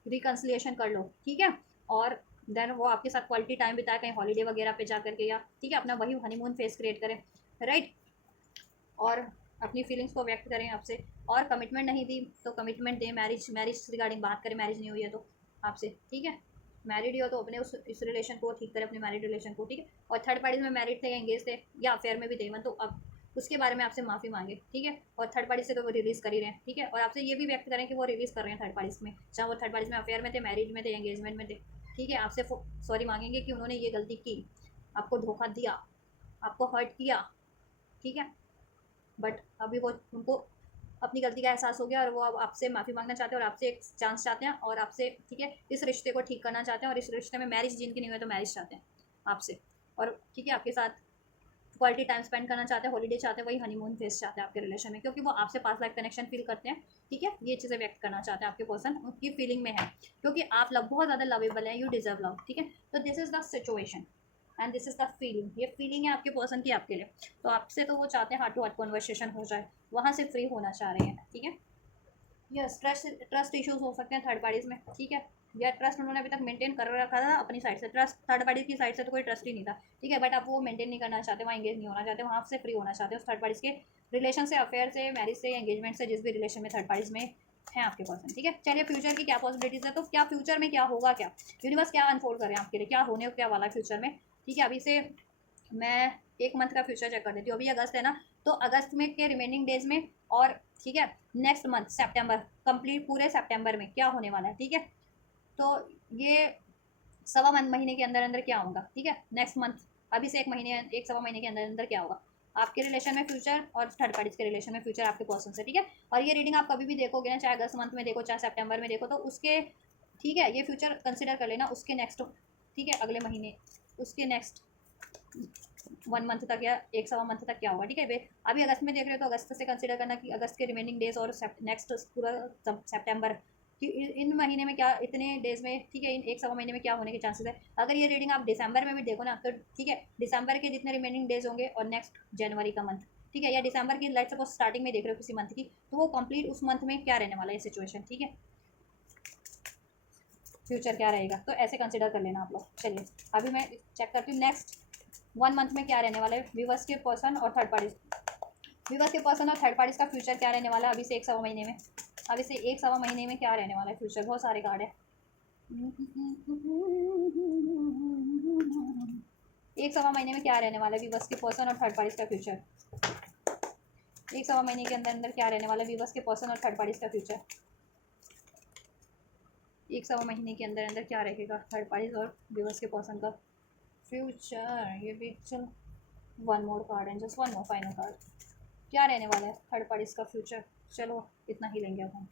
रिकन्सिलिएशन कर लो, ठीक है। और देन वो आपके साथ क्वालिटी टाइम बिताए, कहीं हॉलीडे वगैरह पे जा करके, या ठीक है, अपना वही हनीमून फेस क्रिएट करें, राइट, और अपनी फीलिंग्स को व्यक्त करें आपसे, और कमिटमेंट नहीं दी तो कमिटमेंट दें, मैरिज रिगार्डिंग बात करें, मैरिज नहीं हुई है तो आपसे, ठीक है। मैरिड ही हो तो अपने इस रिलेशन को ठीक करें, अपने मैरिड रिलेशन को, ठीक है। और थर्ड पार्टीज में मैरिड थे या एंगेज थे या अफेयर में भी थे तो अब उसके बारे में आपसे माफ़ी मांगे, ठीक है। और थर्ड पार्टी से तो वो रिलीज़ कर ही रहे हैं, ठीक है। और आपसे ये भी व्यक्त करें कि वो रिलीज़ कर रहे हैं थर्ड पार्टीज में, चाहे वो थर्ड पार्टीज में अफेयर में थे, मैरिज में थे, एंगेजमेंट में थे, ठीक है। आपसे सॉरी मांगेंगे कि उन्होंने ये गलती की, आपको धोखा दिया, आपको हर्ट किया, ठीक है। बट अभी वो उनको अपनी गलती का एहसास हो गया, और वो अब आपसे माफ़ी मांगना चाहते हैं, और आपसे एक चांस चाहते हैं, और आपसे, ठीक है, इस रिश्ते को ठीक करना चाहते हैं, और इस रिश्ते में मैरिज जिनकी नहीं हुई तो मैरिज चाहते हैं आपसे, और ठीक है, आपके साथ क्वालिटी टाइम स्पेंड करना चाहते हैं, हॉलीडे चाहते हैं, वही हनीमून फेस चाहते हैं आपके रिलेशन में, क्योंकि वो आपसे पास लाइफ कनेक्शन फील करते हैं, ठीक है। ये चीज़ें व्यक्त करना चाहते हैं आपके पर्सन, उनकी फीलिंग में है, क्योंकि आप बहुत ज़्यादा लवेबल हैं, यू डिजर्व लव, ठीक है। तो this is the situation and this is the feeling, ये फीलिंग है आपके पर्सन की आपके लिए। तो आपसे तो वो चाहते हैं हार्ट टू हार्ट कन्वर्सेशन हो जाए, वहाँ से फ्री होना चाह रहे हैं, ठीक है। यस, ट्रस्ट इश्यूज हो सकते हैं थर्ड पार्टीज में, ठीक है। या ट्रस्ट उन्होंने अभी तक मेंटेन कर रखा था अपनी साइड से, ट्रस्ट थर्ड पार्टी की साइड से तो कोई ट्रस्ट ही नहीं था, ठीक है। बट आप वो मेंटेन नहीं करना चाहते, वहाँ एंगेज नहीं होना चाहते, वहाँ से फ्री होना चाहते हो उस थर्ड पार्टीज के रिलेशन से, अफेयर से, मैरिज से, एंगेजमेंट से, जिस भी रिलेशन में थर्ड पार्टीज में हैं आपके पर्सन, ठीक है। चलिए फ्यूचर की क्या पॉसिबिलिटीज़ है, तो क्या फ्यूचर में क्या होगा, क्या यूनिवर्स क्या अनफोल्ड करें आपके लिए, क्या होने क्या वाला है फ्यूचर में, ठीक है। अभी से मैं एक मंथ का फ्यूचर चेक कर देती हूँ, अभी अगस्त है ना, तो अगस्त में के रिमेनिंग डेज में, और ठीक है, नेक्स्ट मंथ सितंबर, कंप्लीट पूरे सितंबर में क्या होने वाला है, ठीक है। तो ये महीने के अंदर अंदर क्या होगा, ठीक है, नेक्स्ट मंथ, अभी से एक सवा महीने के अंदर अंदर क्या होगा आपके रिलेशन में फ्यूचर, और थर्ड पार्टीज के रिलेशन में फ्यूचर आपके पर्सन से, ठीक है। और ये रीडिंग आप कभी भी देखोगे ना, चाहे अगस्त मंथ में देखो, चाहे सितंबर में देखो, तो उसके, ठीक है, ये फ्यूचर कंसिडर कर लेना उसके नेक्स्ट, ठीक है, अगले महीने, उसके नेक्स्ट 1 मंथ तक या एक सवा मंथ तक क्या होगा, ठीक है। अभी अगस्त में देख रहे हो तो अगस्त से कंसिडर करना कि अगस्त के रिमेनिंग डेज, और नेक्स्ट पूरा सितंबर कि इन महीने में क्या, इतने डेज में, ठीक है, इन एक सवा महीने में क्या होने के चांसेस है। अगर ये रीडिंग आप दिसंबर में भी देखो ना, तो ठीक है, दिसंबर के जितने रिमेनिंग डेज होंगे, और नेक्स्ट जनवरी का मंथ, ठीक है, या दिसंबर की लाइट सपोज स्टार्टिंग में देख रहे हो किसी मंथ की, तो वो कंप्लीट उस मंथ में क्या रहने वाला है सिचुएशन, ठीक है। फ्यूचर क्या रहेगा, तो ऐसे कंसिडर कर लेना आप लोग। चलिए अभी मैं चेक करती हूँ नेक्स्ट 1 मंथ में क्या रहने वाला है व्यूवर्स के पर्सन और थर्ड पार्टी, व्यूवर्स के पर्सन और थर्ड पार्टीज का फ्यूचर क्या रहने वाला है अभी से 1 सवा महीने में। अभी से 1 सवा महीने में क्या रहने वाला है फ्यूचर, बहुत सारे कार्ड है। 1 सवा महीने में क्या रहने वाला है व्यूवर्स के पर्सन और थर्ड पार्टीज का फ्यूचर। 1 सवा महीने के अंदर अंदर क्या रहने वाला है व्यूवर्स के पर्सन और थर्ड पार्टीज का फ्यूचर। 1 सवा महीने के अंदर अंदर क्या रहेगा थर्ड पार्टीज और व्यूवर्स के पर्सन का फ्यूचर। ये भी चल 1 more card and just 1 more final card. क्या रहने वाला है थर्ड पार्टीज का फ्यूचर। चलो इतना ही लेंगे अब हम।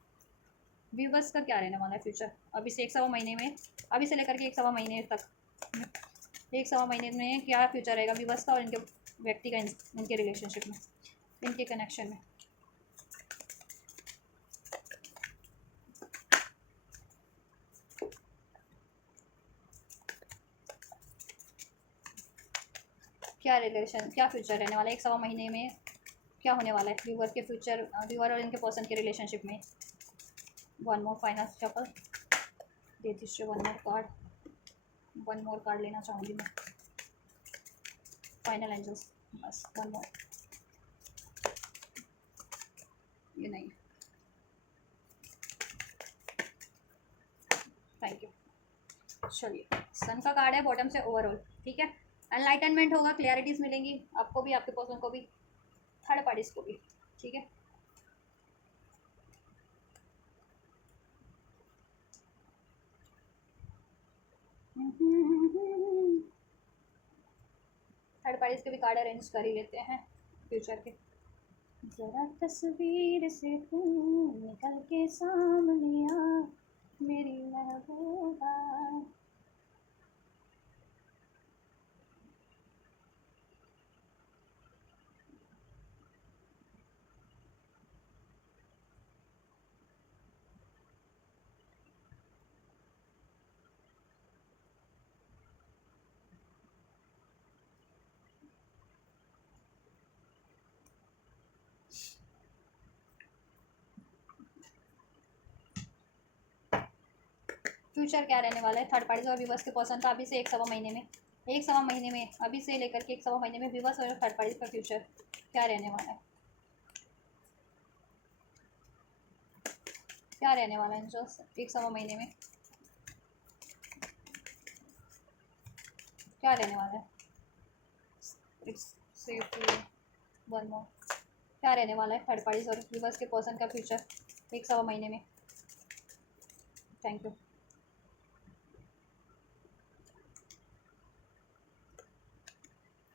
व्यूवर्स का क्या रहने वाला है फ्यूचर अभी से 1 सवा महीने में, अभी से लेकर के 1 सवा महीने तक। 1 सवा महीने में क्या फ्यूचर रहेगा व्यूवर्स का और इनके व्यक्ति का, इनके रिलेशनशिप में, इनके कनेक्शन में। क्या रिलेशन, क्या फ्यूचर रहने वाला है 1 सवा महीने में, क्या होने वाला है व्यूवर के फ्यूचर, व्यूवर और इनके पर्सन के रिलेशनशिप में। 1 मोर फाइनल शफल दे दीजिए। 1 मोर कार्ड लेना चाहूँगी मैं। फाइनल एंजल्स बस 1 मोर, ये नहीं, थैंक यू। चलिए सन का कार्ड है बॉटम से ओवरऑल, ठीक है। एनलाइटनमेंट होगा, क्लियरिटीज़ मिलेंगी आपको भी, आपके पर्सन को भी, थर्ड पार्टीज को भी, ठीक है। थर्ड पार्टीज के भी कार्ड अरेंज कर ही लेते हैं फ्यूचर के। जरा तस्वीर से तू निकल के सामने आ मेरी महबूबा। फ्यूचर क्या रहने वाला है थर्ड पार्टीज और व्यूवर्स के पर्सन का अभी से 1 सवा महीने में, 1 सवा महीने में, अभी से लेकर के 1 सवा महीने में व्यूवर्स और थर्ड पार्टीज का फ्यूचर क्या रहने वाला है, क्या रहने वाला है जो 1 सवा महीने में क्या रहने वाला है। सेफ्टी 1 मोर, क्या रहने वाला है थर्ड पार्टीज और व्यूवर्स के पर्सन का फ्यूचर 1 सवा महीने में। Thank you.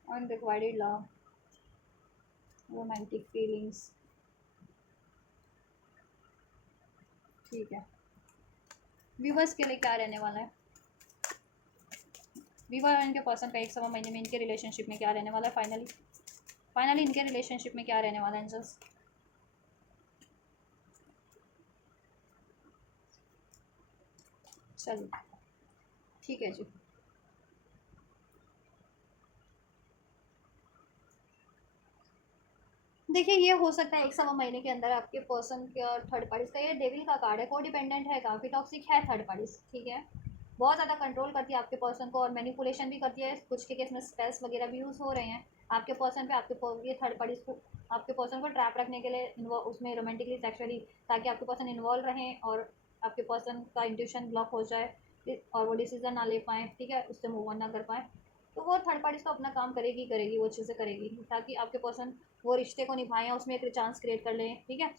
Unrequired love, romantic feelings, ठीक है। व्यूवर्स के लिए क्या रहने वाला है, व्यूवर और इनके पर्सन का 1 सवा महीने में इनके रिलेशनशिप में क्या रहने वाला है। फाइनली इनके रिलेशनशिप में क्या रहने वाला है एंजल्स। चलिए ठीक है जी। देखिए ये हो सकता है 1 सवा महीने के अंदर आपके पर्सन के और थर्ड पार्टीज का, ये डेविल का कार्ड है, को डिपेंडेंट है, काफ़ी टॉक्सिक है थर्ड पार्टीज, ठीक है। बहुत ज़्यादा कंट्रोल करती है आपके पर्सन को और मैनिपुलेशन भी करती है, कुछ के केस में स्पेल्स वगैरह भी यूज़ हो रहे हैं आपके पर्सन पे, आपके ये थर्ड पार्टीज को, आपके पर्सन को ट्रैप रखने के लिए उसमें रोमांटिकली सेक्सुअली, ताकि आपके पर्सन इन्वॉल्व रहें और आपके पर्सन का इंट्यूशन ब्लॉक हो जाए और वो डिसीजन ना ले पाएँ, ठीक है, उससे मूव ऑन ना कर पाएँ। तो वो थर्ड पार्टीज तो अपना काम करेगी करेगी, वो चीज़ें करेगी ताकि आपके पर्सन वो रिश्ते को निभाएं, उसमें एक चांस क्रिएट कर लें, ठीक है,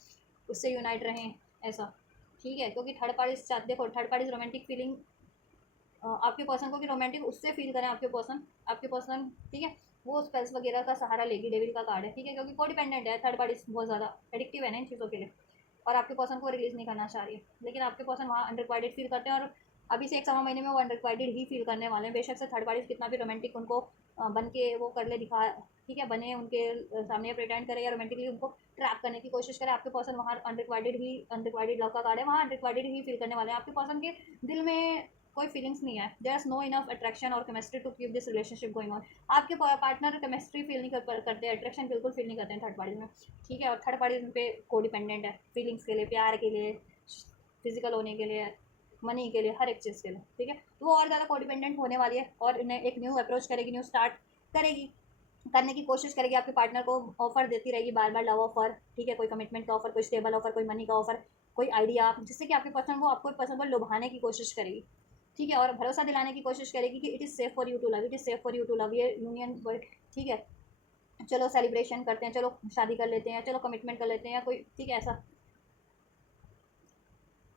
उससे यूनाइट रहें ऐसा, ठीक है। क्योंकि थर्ड पार्टीज चाहते, देखो थर्ड पार्टीज रोमांटिक फीलिंग आपके पर्सन को भी रोमांटिक उससे फील करें आपके पर्सन, ठीक है, वो स्पेल्स वगैरह का सहारा लेगी, डेविल का कार्ड है, ठीक है, क्योंकि को डिपेंडेंट है थर्ड पार्टीज, बहुत ज़्यादा एडिक्टिव है ना इन चीज़ों के लिए, और आपके पर्सन को रिलीज़ नहीं करना चाह रही है, लेकिन आपके पर्सन वहाँ अनरिक्वायर्ड फील करते हैं और अभी से 1 सवा महीने में वो अनरिक्वायर्ड ही फील करने वाले हैं। बेशक से थर्ड पार्टीज कितना भी रोमांटिक उनको बन के वो कर ले दिखा, ठीक है, बने उनके सामने प्रिटेंड करे या रोमांटिकली उनको ट्रैप करने की कोशिश करे, आपके पर्सन वहाँ अनरिक्वायर्ड लव का कार्ड है, वहाँ अनरिक्वायर्ड ही फील करने वाले हैं। आपके पर्सन के दिल में कोई फीलिंग्स नहीं है, there is no enough attraction और chemistry to keep this relationship going on. आपके पार्टनर केमिस्ट्री फील नहीं करते, अट्रैक्शन बिल्कुल फील नहीं करते हैं थर्ड पार्टी में, ठीक है, और थर्ड पार्टी उन पर को डिपेंडेंट है फीलिंग्स के लिए, प्यार के लिए, फिजिकल होने के लिए, मनी के लिए, हर एक चीज़ के लिए, ठीक है। तो वो और ज़्यादा कोडिपेंडेंट होने वाली है और इन्हें एक न्यू अप्रोच करेगी, न्यू स्टार्ट करेगी, करने की कोशिश करेगी, आपके पार्टनर को ऑफर देती रहेगी बार बार, लव ऑफर, ठीक है, कोई कमिटमेंट का ऑफर, कोई स्टेबल ऑफर, कोई मनी का ऑफर, कोई आइडिया, जिससे कि आपके पर्सन को आपको पर्सन को लुभाने की कोशिश करेगी, ठीक है, और भरोसा दिलाने की कोशिश करेगी कि it is safe for you to love, it is safe for you to love, ये यूनियन वर्ड, ठीक है, चलो सेलिब्रेशन करते हैं, चलो शादी कर लेते हैं, चलो कमिटमेंट कर लेते हैं, या कोई, ठीक है, ऐसा,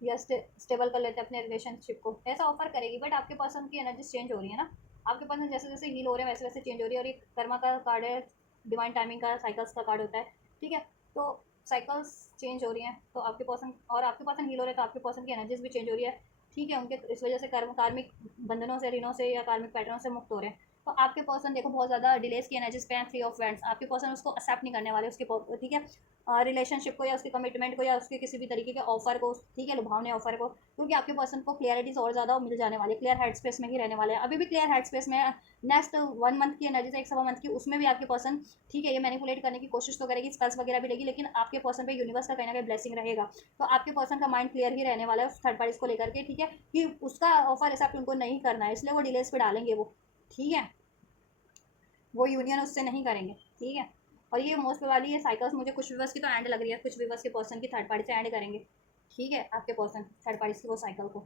या स्टेबल कर लेते हैं अपने रिलेशनशिप को, ऐसा ऑफर करेगी। बट आपके पर्सन की एनर्जी चेंज हो रही है ना, आपके पर्सन जैसे जैसे हील हो रहे हैं वैसे वैसे चेंज हो रही है, और एक कर्मा का कार्ड है, डिवाइन टाइमिंग का, साइकिल्स का कार्ड होता है, ठीक है। तो साइकिल्स चेंज हो रही हैं, तो आपके पर्सन, और आपके पर्सन हील हो रहे हैं तो आपके पर्सन की एनर्जीज भी चेंज हो रही है, ठीक है, उनके इस वजह से कार्मिक बंधनों से, ऋणों से, या कार्मिक पैटर्नों से मुक्त हो रहे हैं। तो आपके पर्सन देखो बहुत ज़्यादा डिलेस की एनर्जीज पे हैं, 3 ऑफ वैंड्स, आपके पर्सन उसको एक्सेप्ट नहीं करने वाले उसके, ठीक है, रिलेशनशिप को, या उसके कमिटमेंट को, या उसके किसी भी तरीके के ऑफर को, ठीक है, लुभावने ऑफर को, क्योंकि आपके पर्सन को क्लियरिटीज और ज़्यादा मिल जाने वाली है, क्लियर हेड स्पेस में ही रहने वाले हैं, अभी भी क्लियर हेड स्पेस में। नेक्स्ट 1 मंथ की एनर्जी से 1 सवा मंथ की, उसमें भी आपके पर्सन, ठीक है, ये मैनिपुलेट करने की कोशिश तो करेगी, स्पेल्स वगैरह भी लेगी, लेकिन आपके पर्सन पे यूनिवर्स का कहीं ना कहीं ब्लेसिंग रहेगा। तो आपके पर्सन का माइंड क्लियर ही रहने वाला है उस थर्ड पार्टीज को लेकर के, ठीक है, कि उसका ऑफर एक्सेप्ट उनको नहीं करना है, इसलिए वो डिलेस पे डालेंगे वो, ठीक है, वो यूनियन उससे नहीं करेंगे, ठीक है। और ये मोस्ट वाली ये साइकिल्स मुझे कुछ व्यूवर्स की तो एंड लग रही है, कुछ व्यूवर्स के पर्सन की थर्ड पार्टी से एंड करेंगे, ठीक है, आपके पर्सन थर्ड पार्टी की वो साइकिल को,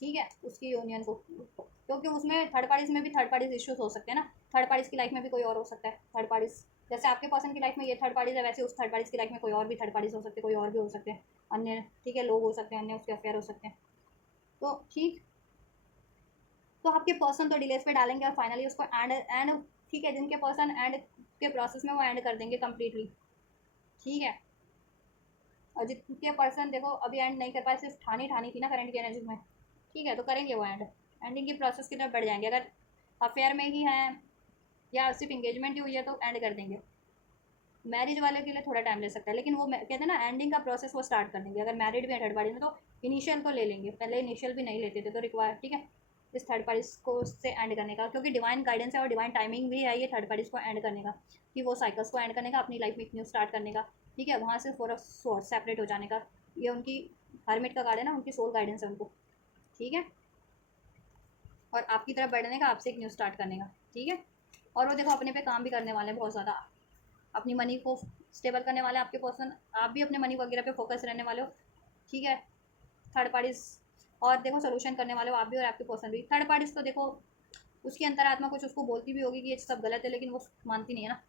ठीक है, उसकी यूनियन को, क्योंकि उसमें थर्ड पार्टीज में भी थर्ड पार्टीज इश्यूज हो सकते हैं ना, थर्ड पार्टीज की लाइफ में भी कोई और हो सकता है थर्ड पार्टीज, जैसे आपके पर्सन की लाइफ में ये थर्ड पार्टीज है, वैसे उस थर्ड पार्टीज की लाइफ में कोई और भी थर्ड पार्टीज हो सकते हैं, कोई और भी हो सकते हैं, अन्य, ठीक है, लोग हो सकते हैं, अन्य उसके अफेयर हो सकते हैं, तो ठीक। तो आपके पर्सन तो डिलेस पे डालेंगे और फाइनली उसको एंड एंड, ठीक है, जिनके पर्सन एंड के प्रोसेस में वो एंड कर देंगे कम्प्लीटली, ठीक है, और जिनके पर्सन देखो अभी एंड नहीं कर पाए, सिर्फ ठानी ठानी थी ना करंट की एनर्जी में, ठीक है, तो करेंगे वो एंड, एंडिंग की प्रोसेस की तरफ बढ़ जाएंगे, अगर अफेयर में ही हैं या सिर्फ इंगेजमेंट ही हुई है तो एंड कर देंगे। मैरिज वाले के लिए थोड़ा टाइम ले सकता है, लेकिन वो कहते हैं ना एंडिंग का प्रोसेस वो स्टार्ट कर देंगे, अगर मैरिड भी है थर्ड पार्टी में तो इनिशियल तो ले लेंगे, पहले इनिशियल भी नहीं लेते थे तो रिक्वायर, ठीक है, इस थर्ड पार्टी को उससे एंड करने का, क्योंकि डिवाइन गाइडेंस है और डिवाइन टाइमिंग भी है ये थर्ड पार्टीज को एंड करने का, कि वो साइकिल्स को एंड करने का, अपनी लाइफ में एक न्यू स्टार्ट करने का, ठीक है, वहाँ से फॉर सोर्स सेपरेट हो जाने का, ये उनकी हरमिट का कार्ड है ना, उनकी सोल गाइडेंस है उनको, ठीक है, और आपकी तरफ बढ़ने का, आपसे एक न्यू स्टार्ट करने का, ठीक है, और वो देखो अपने पे काम भी करने वाले हैं बहुत ज़्यादा, अपनी मनी को स्टेबल करने वाले आपके पर्सन, आप भी अपने मनी वगैरह पे फोकस रहने वाले हो, ठीक है, थर्ड पार्टीज, और देखो सोल्यूशन करने वाले हो आप भी और आपके पर्सन भी। थर्ड पार्टीज तो देखो उसकी अंतरात्मा कुछ उसको बोलती भी होगी कि ये सब गलत है, लेकिन वो मानती नहीं है ना,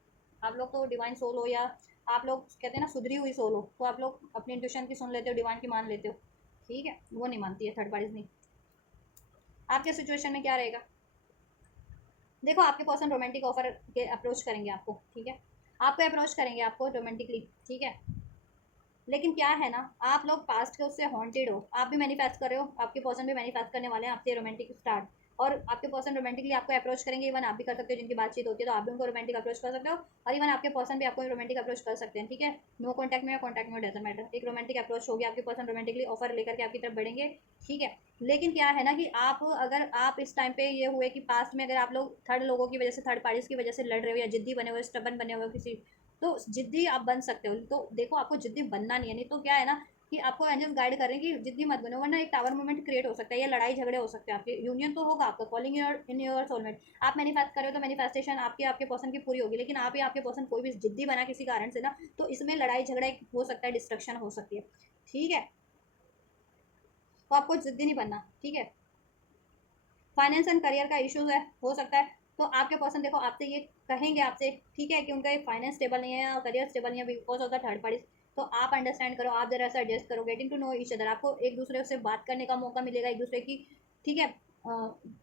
आप लोग तो डिवाइन सोल हो, या आप लोग कहते हैं ना सुधरी हुई सोल हो, तो आप लोग अपनी इंट्यूशन की सुन लेते हो, डिवाइन की मान लेते हो, ठीक है, वो नहीं मानती है थर्ड पार्टीज नहीं। आपके सिचुएशन में क्या रहेगा, देखो आपके पर्सन रोमांटिक ऑफर के अप्रोच करेंगे आपको, ठीक है, आपको अप्रोच करेंगे आपको रोमांटिकली, ठीक है, लेकिन क्या है ना, आप लोग पास्ट के उससे हॉन्टेड हो, आप भी मैनिफेस्ट कर रहे हो, आपके पर्सन भी मैनिफेस्ट करने वाले हैं आपसे रोमांटिक स्टार्ट, और आपके पर्सन रोमांटिकली आपको अप्रोच करेंगे, इवन आप भी कर सकते हो, जिनकी बातचीत होती है तो आप भी उनको रोमांटिक अप्रोच कर सकते हो, और इवन आपके पर्सन भी आपको रोमांटिक अप्रोच कर सकते हैं, ठीक है, नो कॉन्टैक्ट में या कॉन्टैक्ट में डजंट मैटर, एक रोमांटिक अप्रोच होगी, आपके पर्सन रोमांटिकली ऑफर लेकर के आपकी तरफ बढ़ेंगे, ठीक है। लेकिन क्या है ना कि आप अगर आप इस टाइम पे ये हुए कि पास्ट में अगर आप लोग थर्ड लोगों की वजह से, थर्ड पार्टीज की वजह से लड़ रहे हो, या जिद्दी बने हुए, स्टबन बने हुए किसी, तो जिद्दी आप बन सकते हो, तो देखो आपको जिद्दी बनना नहीं है, नहीं तो क्या है ना कि आपको एंजल्स गाइड कर रहे हैं कि जिद्दी मत बनो, वरना एक टावर मूवमेंट क्रिएट हो सकता है, या लड़ाई झगड़े हो सकते हैं, आपके यूनियन तो होगा आपका, कॉलिंग इन योर सोलमेट, आप मैनिफेस्ट कर रहे हो तो मैनिफेस्टेशन आपके आपके पर्सन की पूरी होगी, लेकिन आप या आपके पर्सन कोई भी जिद्दी बना किसी कारण से ना, तो इसमें लड़ाई झगड़ा हो सकता है, डिस्ट्रक्शन हो सकती है, ठीक है, तो आपको जिद्दी नहीं बनना, ठीक है। फाइनेंस एंड करियर का इश्यूज है, हो सकता है, तो आपके पर्सन देखो आपसे ये कहेंगे आपसे, ठीक है, कि उनका फाइनेंस स्टेबल नहीं है या करियर स्टेबल नहीं है because of the third party, तो आप अंडरस्टैंड करो, आप जरा सा एडजस्ट करो, getting to know each other, आपको एक दूसरे से बात करने का मौका मिलेगा, एक दूसरे की, ठीक है,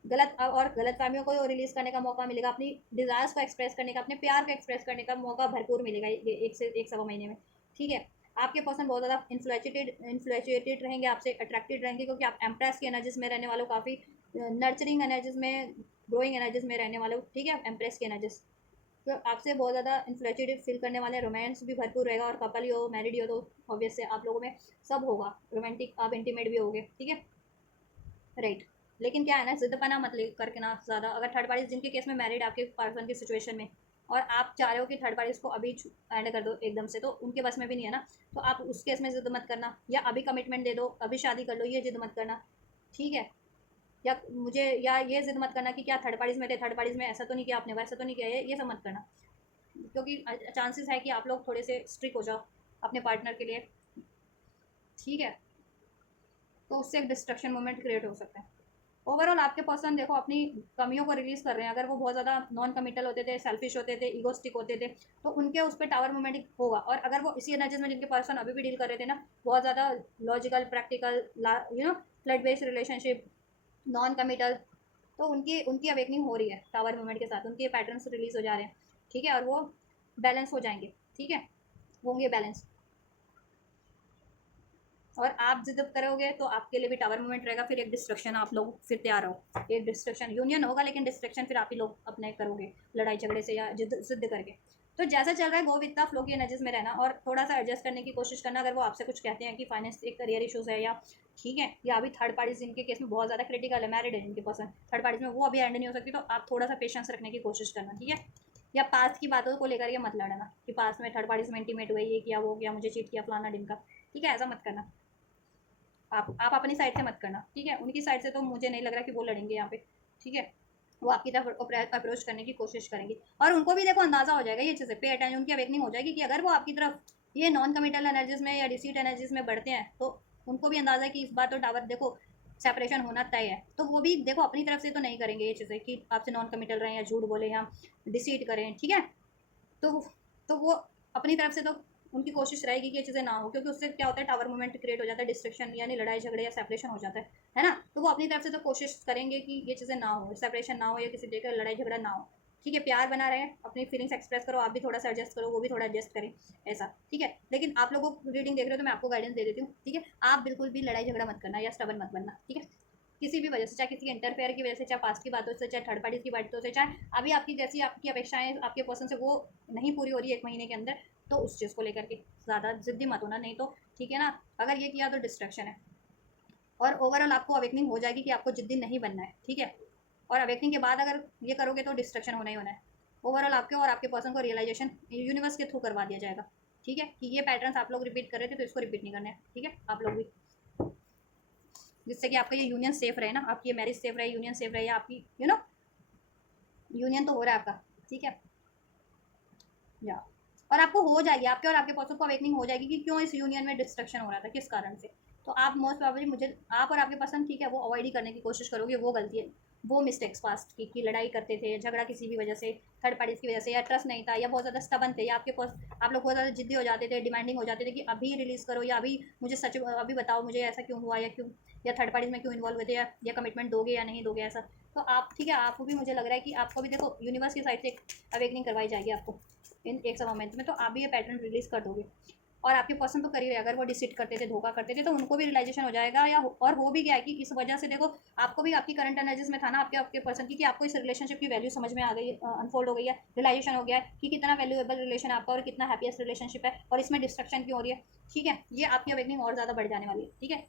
गलत और गलत फहमियों को रिलीज करने का मौका मिलेगा, अपनी डिजायर्स को एक्सप्रेस करने का, अपने प्यार को एक्सप्रेस करने का मौका भरपूर मिलेगा ये 1 से 1 सवा महीने में, ठीक है। आपके पर्सन बहुत ज़्यादा इन्फ्लुएटेड रहेंगे आपसे, अट्रैक्टेड रहेंगे, क्योंकि आप एम्प्रेस की एनर्जीज में रहने वालों, काफ़ी नर्चरिंग एनर्जीज में, ग्रोइंग एनर्जीज में रहने वाले हो, ठीक है, एम्प्रेस की एनर्जीज, तो आपसे बहुत ज़्यादा इन्फ्लुएटेड फील करने वाले, रोमांस भी भरपूर रहेगा, और कपल ही हो, मैरिड ही हो, तो ऑब्वियस से आप लोगों में सब होगा, रोमांटिक, आप इंटीमेट भी होगे, ठीक है, राइट। लेकिन क्या है ना, जिद्दपना मत ले करके ना ज़्यादा, अगर थर्ड पार्टी जिनके केस में मैरिड आपके पर्सन की सिचुएशन में, और आप चाह रहे हो कि थर्ड पार्टीज को अभी एंड कर दो एकदम से, तो उनके बस में भी नहीं है ना, तो आप उस केस में जिद मत करना, या अभी कमिटमेंट दे दो, अभी शादी कर लो, ये जिद मत करना, ठीक है। या मुझे या ये जिद मत करना कि क्या थर्ड पार्टीज में थे, थर्ड पार्टीज में ऐसा तो नहीं किया आपने, वैसा तो नहीं किया, ये सब मत करना, क्योंकि चांसेस है कि आप लोग थोड़े से स्ट्रिक हो जाओ अपने पार्टनर के लिए, ठीक है। तो उससे एक डिस्ट्रक्शन मोमेंट क्रिएट हो सकता है। ओवरऑल आपके पर्सन देखो अपनी कमियों को रिलीज कर रहे हैं। अगर वो बहुत ज़्यादा नॉन कमिटल होते थे, सेल्फिश होते थे, ईगोस्टिक होते थे, तो उनके उस पर टावर मूवमेंट होगा। और अगर वो इसी एनर्जीज में जिनके पर्सन अभी भी डील कर रहे थे ना, बहुत ज़्यादा logical, practical, flood based relationship, non committal, तो उनकी उनकी अवेकनिंग हो रही है टावर मूवमेंट के साथ, उनके पैटर्न्स रिलीज हो जा रहे हैं, ठीक है। और वो बैलेंस हो जाएंगे, ठीक है, होंगे बैलेंस। और आप जिद करोगे तो आपके लिए भी टावर मूवमेंट रहेगा, फिर एक डिस्ट्रक्शन आप लोग फिर तैयार हो, एक डिस्ट्रक्शन यूनियन होगा, लेकिन डिस्ट्रक्शन फिर आप ही लोग अपने करोगे लड़ाई झगड़े से या जिद करके। तो जैसा चल रहा है गो विद द फ्लो की एनर्जीज में रहना, और थोड़ा सा एडजस्ट करने की कोशिश करना। अगर वो आपसे कुछ कहते हैं कि फाइनेंस एक करियर इशूज़ है, या ठीक है, या अभी थर्ड पार्टीज जिनके केस में बहुत ज़्यादा क्रिटिकल है, मैरिड है जिनके पर्सन, थर्ड पार्टीज में वो अभी एंड नहीं हो सकती, तो आप थोड़ा सा पेशेंस रखने की कोशिश करना, ठीक है। या पास्ट की बातों को लेकर ये मत लड़ना कि पास्ट में थर्ड पार्टीज में इंटीमेट हुए, ये किया वो किया, मुझे चीट किया फलाना ढिमका, ठीक है, ऐसा मत करना। आप अपनी साइड से मत करना, ठीक है। उनकी साइड से तो मुझे नहीं लग रहा कि वो लड़ेंगे यहाँ पे, ठीक है। वो आपकी तरफ अप्रोच करने की कोशिश करेंगे, और उनको भी देखो अंदाजा हो जाएगा ये चीज़ें, पे अटेंशन, उनकी अवेकनिंग हो जाएगी कि अगर वो आपकी तरफ ये नॉन कमिटल एनर्जीज में या डिसीट एनर्जीज में बढ़ते हैं, तो उनको भी अंदाजा है कि इस बार तो टावर देखो सेपरेशन होना तय है। तो वो भी देखो अपनी तरफ से तो नहीं करेंगे ये चीज़ें कि आपसे नॉन कमिटल रहें या झूठ बोले या डिसीट करें, ठीक है। तो वो अपनी तरफ से तो उनकी कोशिश रहेगी कि ये चीज़ें ना हो, क्योंकि उससे क्या होता है टावर मूवमेंट क्रिएट हो जाता है, डिस्ट्रक्शन यानी लड़ाई झगड़े या सेपरेशन हो जाता है ना। तो वो अपनी तरफ से तो कोशिश करेंगे कि ये चीज़ें ना हो, सेपरेशन ना हो, या किसी देकर लड़ाई झगड़ा ना हो, ठीक है। प्यार बना रहे, अपनी फीलिंग्स एक्सप्रेस करो, आप भी थोड़ा सा एडजस्ट करो, वो भी थोड़ा एडजस्ट करें, ऐसा, ठीक है। लेकिन आप लोगों को रीडिंग देख रहे हो तो मैं आपको गाइडेंस दे देती हूँ, ठीक है। आप बिल्कुल भी लड़ाई झगड़ा मत करना या स्टबन मत बनना, ठीक है। किसी भी वजह से, चाहे किसी इंटरफेयर की वजह से, चाहे पास्ट की बातों से, चाहे थर्ड पार्टीज की बातों से, चाहे अभी आपकी जैसी आपकी अपेक्षाएं आपके पर्सन से वो नहीं पूरी हो रही है 1 महीने के अंदर, तो उस चीज़ को लेकर के ज़्यादा जिद्दी मत होना, नहीं तो ठीक है ना। अगर ये किया तो डिस्ट्रैक्शन है, और ओवरऑल आपको अवेकनिंग हो जाएगी कि आपको जिद्दी नहीं बनना है, ठीक है। और अवेकनिंग के बाद अगर ये करोगे तो डिस्ट्रक्शन होना ही होना है। ओवरऑल आपके और आपके पर्सन को रियलाइजेशन यूनिवर्स के थ्रू करवा दिया जाएगा, ठीक है, कि ये पैटर्न्स आप लोग रिपीट कर रहे थे तो इसको रिपीट नहीं करना है, ठीक है, आप लोग भी, जिससे कि आपका ये यूनियन सेफ रहे ना, आपकी ये मैरिज सेफ रहे, यूनियन सेफ रहे, या आपकी यूनियन तो हो रहा है आपका, ठीक है। या और आपको हो जाएगी, आपके और आपके पर्सन को अवेकनिंग हो जाएगी कि क्यों इस यूनियन में डिस्ट्रक्शन हो रहा था, किस कारण से। तो आप मोस्ट प्रॉब्लली मुझे आप और आपके पर्सन, ठीक है, वो अवॉइड ही करने की कोशिश करोगे वो गलती है, वो मिस्टेक्स पास्ट की कि लड़ाई करते थे, झगड़ा किसी भी वजह से, थर्ड पार्टीज की वजह से, या ट्रस्ट नहीं था, या बहुत ज़्यादा स्टबन थे, या आपके पास आप लोग बहुत ज़्यादा जिद्दी हो जाते थे, डिमांडिंग हो जाते थे कि अभी रिलीज़ करो, या अभी मुझे सच अभी बताओ मुझे ऐसा क्यों हुआ, या क्यों, या थर्ड पार्टीज में क्यों इन्वॉल्व हुए थे, या कमिटमेंट दोगे या नहीं दोगे, ऐसा। तो आप, ठीक है, आपको भी मुझे लग रहा है कि आपको भी देखो यूनिवर्स की साइड से एक अवेकनिंग करवाई जाएगी आपको इन एक सब मोमेंट में, तो आप भी ये पैटर्न रिलीज कर दोगे। और आपके पर्सन तो कर ही रहे, अगर वो डिसिट करते थे, धोखा करते थे, तो उनको भी रियलाइजेशन हो जाएगा, या और हो भी गया है कि इस वजह से देखो आपको भी आपकी करंट एनर्जीज में था ना, आपके आपके पर्सन की, कि आपको इस रिलेशनशिप की वैल्यू समझ में आ गई, अनफोल्ड हो गई है, रियलाइजेशन हो गया है कि कितना वैल्यूएबल रिलेशन है आपका और कितना हैप्पीएस्ट रिलेशनशिप है, और इसमें डिस्ट्रक्शन क्यों हो रही है, ठीक है। ये आपकी अवेकनिंग और ज़्यादा बढ़ जाने वाली है, ठीक है।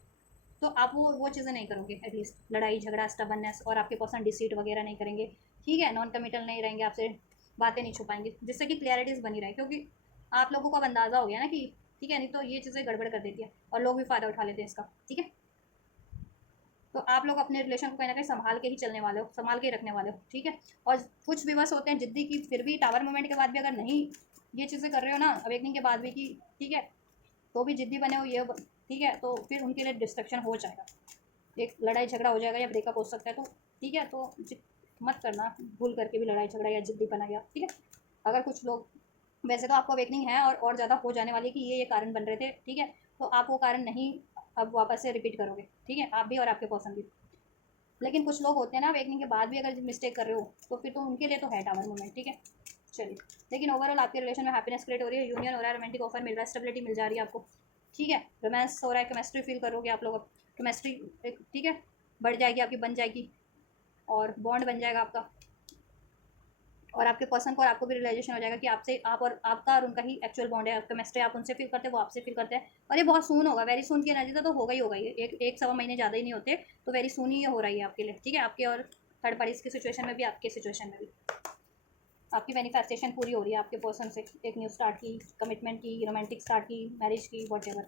तो आप वो चीज़ें नहीं करोगे, एटलीस्ट लड़ाई झगड़ा स्टबननेस, और आपके पर्सन डिसीट वगैरह नहीं करेंगे, ठीक है, नॉन कमिटल नहीं रहेंगे, आपसे बातें नहीं छुपाएंगे, जिससे कि क्लैरिटीज बनी रहे, क्योंकि आप लोगों को अब अंदाज़ा हो गया ना कि ठीक है, नहीं तो ये चीज़ें गड़बड़ कर देती है और लोग भी फ़ायदा उठा लेते हैं इसका, ठीक है। तो आप लोग अपने रिलेशन को कहीं ना कहीं संभाल के ही चलने वाले हो, संभाल के ही रखने वाले हो, ठीक है। और कुछ भी बस होते हैं जिद्दी की, फिर भी टावर मूवमेंट के बाद भी अगर नहीं ये चीज़ें कर रहे हो ना, अवेकनिंग के बाद भी कि ठीक है, तो भी जिद्दी बने हो ये, ठीक है, तो फिर उनके लिए डिस्ट्रक्शन हो जाएगा, एक लड़ाई झगड़ा हो जाएगा या ब्रेकअप हो सकता है, तो ठीक है, तो मत करना भूल करके भी लड़ाई झगड़ा या जिद्दी बना गया, ठीक है। अगर कुछ लोग, वैसे तो आपको अवेकनिंग है और ज़्यादा हो जाने वाली है कि ये कारण बन रहे थे, ठीक है, तो आप वो कारण नहीं अब वापस से रिपीट करोगे, ठीक है, आप भी और आपके पर्सन भी। लेकिन कुछ लोग होते हैं ना अवेकनिंग के बाद भी अगर मिस्टेक कर रहे हो, तो फिर तो उनके लिए तो है टावर मूवमेंट, ठीक है। चलिए, लेकिन ओवरऑल आपके रिलेशन में हैप्पीनेस क्रिएट हो रही है, यूनियन हो रहा है, रोमांटिक ऑफर मिल रहा है, स्टेबिलिटी मिल जा रही है आपको, ठीक है, रोमांस हो रहा है, केमिस्ट्री फील करोगे आप लोग, केमिस्ट्री एक, ठीक है, बढ़ जाएगी आपकी, बन जाएगी, और बॉन्ड बन जाएगा आपका, और आपके पर्सन को और आपको भी रियलाइजेशन हो जाएगा कि आपसे आप और आपका और उनका ही एक्चुअल बॉन्ड है, केमिस्ट्री आप उनसे फील करते हैं, वो आपसे फील करते हैं, और ये बहुत सून होगा, वेरी सून की एनर्जी तो होगा ही होगा, ये एक सवा महीने ज़्यादा ही नहीं होते, तो वेरी सून ही ये हो रही है आपके लिए, ठीक है, आपके और थर्ड पार्टीज की सिचुएशन में भी, आपके सिचुएशन में भी आपकी मैनिफेस्टेशन पूरी हो रही है आपके पर्सन से, एक न्यू स्टार्ट की, कमिटमेंट की, रोमांटिक स्टार्ट की, मैरिज की, वॉट एवर,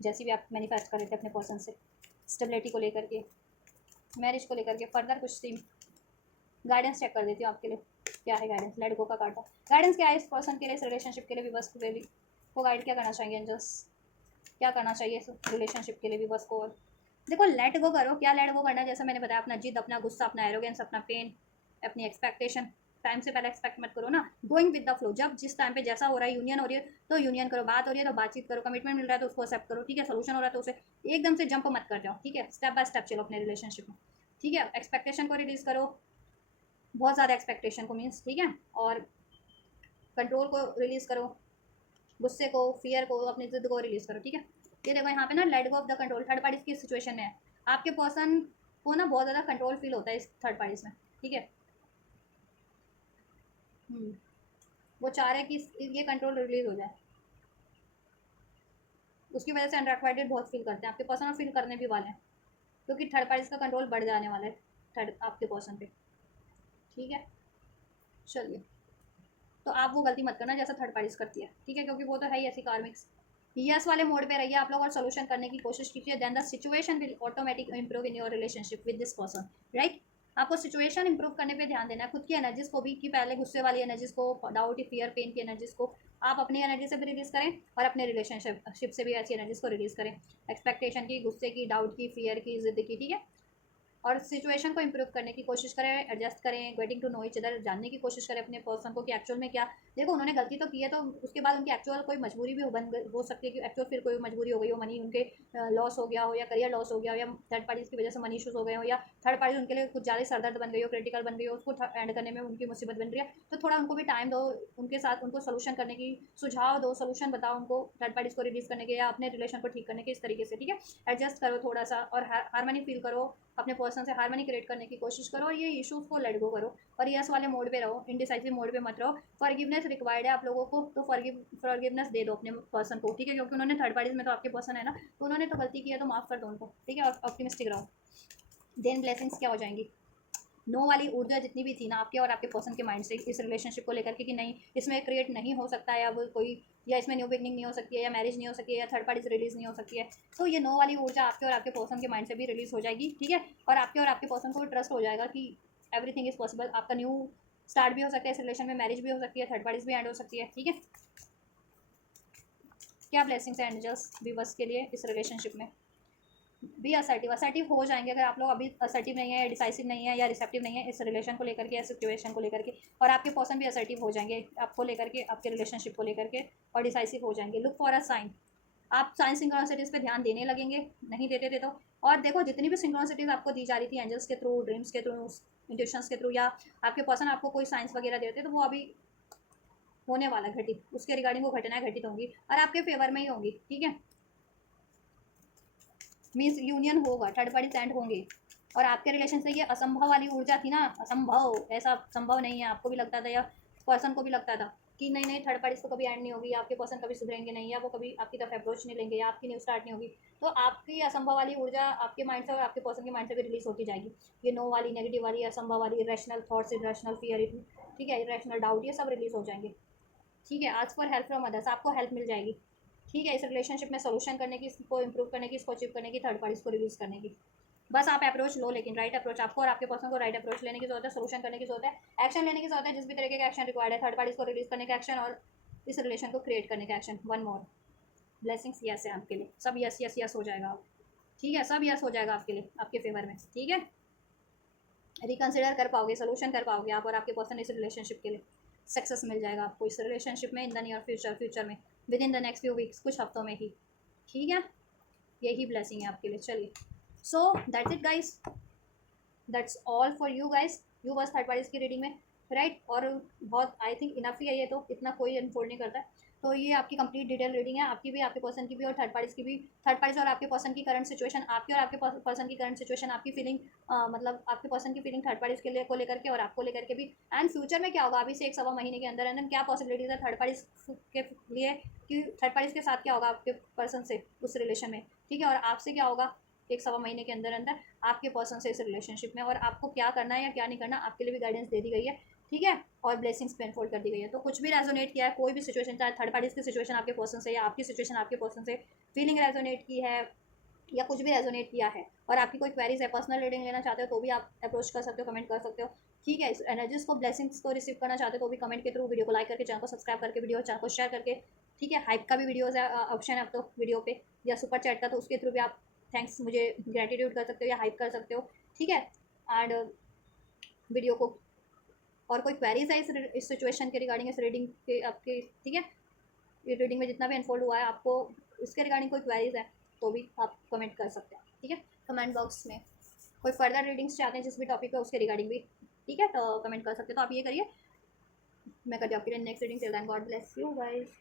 जैसी भी आप मैनिफेस्ट कर रहे थे अपने पर्सन से, स्टेबिलिटी को लेकर के, मैरिज को लेकर के फर्दर कुछ सीन गाइडेंस चेक कर देती हूँ आपके लिए। क्या है गाइडेंस? लेट गो का कार्ड। गाइडेंस क्या है इस पर्सन के लिए, इस रिलेशनशिप के लिए विवर्स के लिए को गाइड क्या करना चाहिए एंजल्स? क्या करना चाहिए इस रिलेशनशिप के लिए विवर्स को? और देखो लेट गो करो। क्या लेट गो करना है? जैसे मैंने बताया, अपना जिद, अपना गुस्सा, अपना एरोगेंस, अपना पेन, अपनी एक्सपेक्टेशन। टाइम से पहले एक्सपेक्ट मत करो ना, गोइंग विद द फ्लो। जब जिस टाइम पे जैसा हो रहा है, यूनियन हो रही है तो यूनियन करो, बात हो रही है तो बातचीत करो, कमिटमेंट मिल रहा है तो उसको एक्सेप्ट करो, ठीक है। सोल्यूशन हो रहा है तो उसे एकदम से जंप मत कर जाओ, ठीक है। स्टेप बाय स्टेप चलो अपने रिलेशनशिप में, ठीक है। एक्सपेक्टेशन को रिलीज करो, बहुत ज़्यादा एक्सपेक्टेशन को मीन्स, ठीक है। और कंट्रोल को रिलीज़ करो, गुस्से को, फियर को, अपनी जिद को रिलीज़ करो, ठीक है। ये देखो यहाँ पे ना let go of the control third parties की सिचुएशन में है। आपके पर्सन को ना बहुत ज़्यादा कंट्रोल फील होता है इस थर्ड पार्टीज में, ठीक है। वो चाह रहे हैं कि ये कंट्रोल रिलीज हो जाए, उसकी वजह से अनरेक्वाइटेड बहुत फील करते हैं आपके पर्सन, और फील करने भी वाले हैं, क्योंकि थर्ड पार्टीज का कंट्रोल बढ़ जाने वाला है थर्ड आपके पर्सन पे, ठीक है। चलिए, तो आप वो गलती मत करना जैसा थर्ड पार्टीज करती है, ठीक है, क्योंकि वो तो है ही ऐसी कार्मिक्स। यस वाले मोड पे रहिए आप लोग और सोल्यूशन करने की कोशिश कीजिए, then the situation will automatic improve in your relationship with this person, right. आपको सिचुएशन इंप्रूव करने पे ध्यान देना है, खुद की एनर्जीज को भी, कि पहले गुस्से वाली एनर्जीज को, डाउट, फियर, पेन की एनर्जीज को आप अपनी एनर्जी से भी रिलीज करें और अपने रिलेशनशिप से भी ऐसी एनर्जीज को रिलीज करें, एक्सपेक्टेशन की, गुस्से की, डाउट की, फियर की, जिद की, ठीक है। और सिचुएशन को इंप्रूव करने की कोशिश करें, एडजस्ट करें, getting to know each other, जानने की कोशिश करें अपने पर्सन को कि एक्चुअल में क्या। देखो उन्होंने गलती तो की है, तो उसके बाद उनकी एक्चुअल कोई मजबूरी भी हो सकती है कि एक्चुअल फिर कोई मजबूरी हो गई हो, मनी उनके लॉस हो गया हो, या करियर लॉस हो गया हो, या थर्ड पार्टीज की वजह से मनी इशूज़ हो गए हो, या थर्ड पार्टीज उनके लिए कुछ ज़्यादा सरदर्द बन गई हो, क्रिटिकल बन गई हो, उसको एंड करने में उनकी मुसीबत बन रही है। तो थोड़ा उनको भी टाइम दो, उनके साथ उनको सोल्यूशन करने की सुझाव दो, सोल्यूशन बताओ उनको थर्ड पार्टीज को रिलीज करने के या अपने रिलेशन को ठीक करने के, इस तरीके से, ठीक है। एडजस्ट करो थोड़ा सा और हारमनी फील करो, अपने पर्सन से हारमनी क्रिएट करने की कोशिश करो और ये इश्यूज़ को लेट गो करो। और यस वाले मोड पे रहो, इनडिसाइसिव मोड पे मत रहो। फॉरगिवनेस रिक्वायर्ड है आप लोगों को, तो फॉरगिवनेस दे दो अपने पर्सन को, ठीक है, क्योंकि उन्होंने थर्ड पार्टीज में तो आपके पर्सन है ना, तो उन्होंने तो गलती की है, तो माफ़ कर दो उनको, ठीक है। और ऑप्टिमिस्टिक रहो, देन ब्लेसिंग्स क्या हो जाएंगी। नो वाली ऊर्जा जितनी भी थी ना आपके और आपके पर्सन के माइंड से इस रिलेशनशिप को लेकर के कि नहीं इसमें क्रिएट नहीं हो सकता है, या वो कोई, या इसमें न्यू बिगनिंग नहीं हो सकती है, या मैरिज नहीं हो सकती है, या थर्ड पार्टी रिलीज नहीं हो सकती है, तो ये नो वाली ऊर्जा आपके और आपके पर्सन के माइंड से भी रिलीज हो जाएगी, ठीक है। और आपके और आपके पर्सन को ट्रस्ट हो जाएगा कि एवरीथिंग इज पॉसिबल, आपका न्यू स्टार्ट भी हो सकता है इस रिलेशन में, मैरिज भी हो सकती है, थर्ड पार्टीज भी एंड हो सकती है, ठीक है। क्या ब्लेसिंग्स है एंजल्स वीवर्स के लिए इस रिलेशनशिप में? भी असर्टिव, असर्टिव हो जाएंगे अगर आप लोग अभी असर्टिव नहीं है, डिसाइसिव नहीं है, या रिसेप्टिव नहीं है इस रिलेशन को लेकर के या सिचुएशन को लेकर के, और आपके पर्सन भी असर्टिव हो जाएंगे आपको लेकर के, आपके रिलेशनशिप को लेकर के, और डिसाइसिव हो जाएंगे। लुक फॉर अ साइन, आप साइन सिंक्रोनिसिटीज़ पे ध्यान देने लगेंगे, नहीं देते थे तो। और देखो जितनी भी सिंक्रोनिसिटीज़ आपको दी जा रही थी एंजल्स के थ्रू, ड्रीम्स के थ्रू, इंट्यूशंस के थ्रू, या आपके पर्सन आपको कोई साइंस वगैरह देते, तो वो अभी होने वाला घटित, उसके रिगार्डिंग वो घटनाएं घटित होंगी और आपके फेवर में ही होंगी, ठीक है। मीन्स यूनियन होगा, थर्ड पार्टी एंड होंगे, और आपके रिलेशन से ये असंभव वाली ऊर्जा थी ना, असंभव, ऐसा संभव नहीं है, आपको भी लगता था या पर्सन को भी लगता था कि नहीं नहीं थर्ड पार्टी तो कभी एंड नहीं होगी, आपके पर्सन कभी सुधरेंगे नहीं, या वो कभी आपकी तरफ अप्रोच नहीं लेंगे, या आपकी न्यू स्टार्ट नहीं होगी, तो आपकी असंभव वाली ऊर्जा आपके माइंड से और आपके पर्सन के माइंड से भी रिलीज होती जाएगी। ये नो वाली, नेगेटिव वाली, असंभव वाली, इरेशनल थॉट्स, इरेशनल फियर, ठीक है, इरेशनल डाउट, ये सब रिलीज हो जाएंगे, ठीक है। आज फॉर हेल्प फ्रॉम अदर्स, आपको हेल्प मिल जाएगी, ठीक है, इस रिलेशनशिप में सोल्यूशन करने की, इसको इंप्रूव करने की, इसको अचीव करने की, थर्ड पार्टीज को रिलीज करने की। बस आप अप्रोच लो, लेकिन राइट अप्रोच, आपको और आपके पर्सन को राइट अप्रोच लेने की जरूरत है, सोल्यूशन करने की जरूरत है, एक्शन लेने की जरूरत है, जिस भी तरीके का एक्शन रिक्वायर्ड है, थर्ड पार्टीज को रिलीज करने का एक्शन और इस रिलेशन को क्रिएट करने का action. One more blessings yes है आपके लिए, सब यस यस यस हो जाएगा आप, ठीक है, सब यस हो जाएगा आपके लिए, आपके फेवर में, ठीक है। रिकन्सिडर कर पाओगे, सोल्यूशन कर पाओगे आप और आपके पर्सन इस रिलेशनशिप के लिए, सक्सेस मिल जाएगा आपको इस रिलेशनशिप में इन द नियर फ्यूचर में, with in the next few weeks, कुछ हफ्तों में ही, ठीक है। यही ब्लेसिंग है आपके लिए। चलिए, so that's it guys, that's all for you guys, you बस थर्ड पार्टीज की रीडिंग में, राइट। और बहुत आई थिंक इनफ ही है ये, तो इतना कोई अनफोल्ड नहीं करता है। तो ये आपकी कंप्लीट डिटेल रीडिंग है, आपकी भी, आपके पर्सन की भी, और थर्ड पार्टीज की भी, थर्ड पार्टीज और आपके पर्सन की करंट सिचुएशन, आपकी और आपके पर्सन की करंट सिचुएशन, आपकी फीलिंग, मतलब आपके पर्सन की फीलिंग थर्ड पार्टीज के लिए को लेकर के और आपको लेकर के भी, एंड फ्यूचर में क्या होगा अभी से 1 सवा महीने के अंदर, एंड क्या पॉसिबिलिटीज है थर्ड पार्टीज के लिए, कि थर्ड पार्टीज के साथ क्या होगा आपके पर्सन से उस रिलेशन में, ठीक है, और आपसे क्या होगा 1 सवा महीने के अंदर अंदर आपके पर्सन से इस रिलेशनशिप में, और आपको क्या करना है या क्या नहीं करना, आपके लिए भी गाइडेंस दे दी गई है, ठीक है, और ब्लेसिंग्स पे अनफोल्ड कर दी गई है। तो कुछ भी रेजोनेट किया है, कोई भी सिचुएशन, चाहे थर्ड पार्टीज की सिचुएशन आपके पर्सन से, या आपकी सिचुएशन आपके पर्सन से, फीलिंग रेजोनेट की है, या कुछ भी रेजोनेट किया है और आपकी कोई क्वेरीज है, पर्सनल रीडिंग लेना चाहते हो तो भी आप अप्रोच कर सकते हो, कमेंट कर सकते हो, ठीक है। इस एनर्जीज को, ब्लेसिंग्स को रिसीव करना चाहते हो तो भी कमेंट के थ्रू, वीडियो को लाइक करके, चैनल को सब्सक्राइब करके, वीडियो चैनल को शेयर करके, ठीक है। हाइप का भी वीडियोज है, ऑप्शन है अब तो वीडियो पे, या सुपर चैट का, तो उसके थ्रू भी आप थैंक्स, मुझे ग्रेटिट्यूड कर सकते हो या हाइप कर सकते हो, ठीक है। एंड वीडियो को, और कोई क्वेरीज है इस सिचुएशन के रिगार्डिंग, इस रीडिंग के आपके, ठीक है, ये रीडिंग में जितना भी अनफोल्ड हुआ है, आपको इसके रिगार्डिंग कोई क्वेरीज है तो भी आप कमेंट कर सकते हैं, ठीक है, कमेंट बॉक्स में। कोई फर्दर रीडिंग्स चाहते हैं जिस भी टॉपिक पे, उसके रिगार्डिंग भी, ठीक है, तो कमेंट कर सकते हो। तो आप ये करिए, मैं करती हूँ आपके लिए next reading. Till then God bless you guys.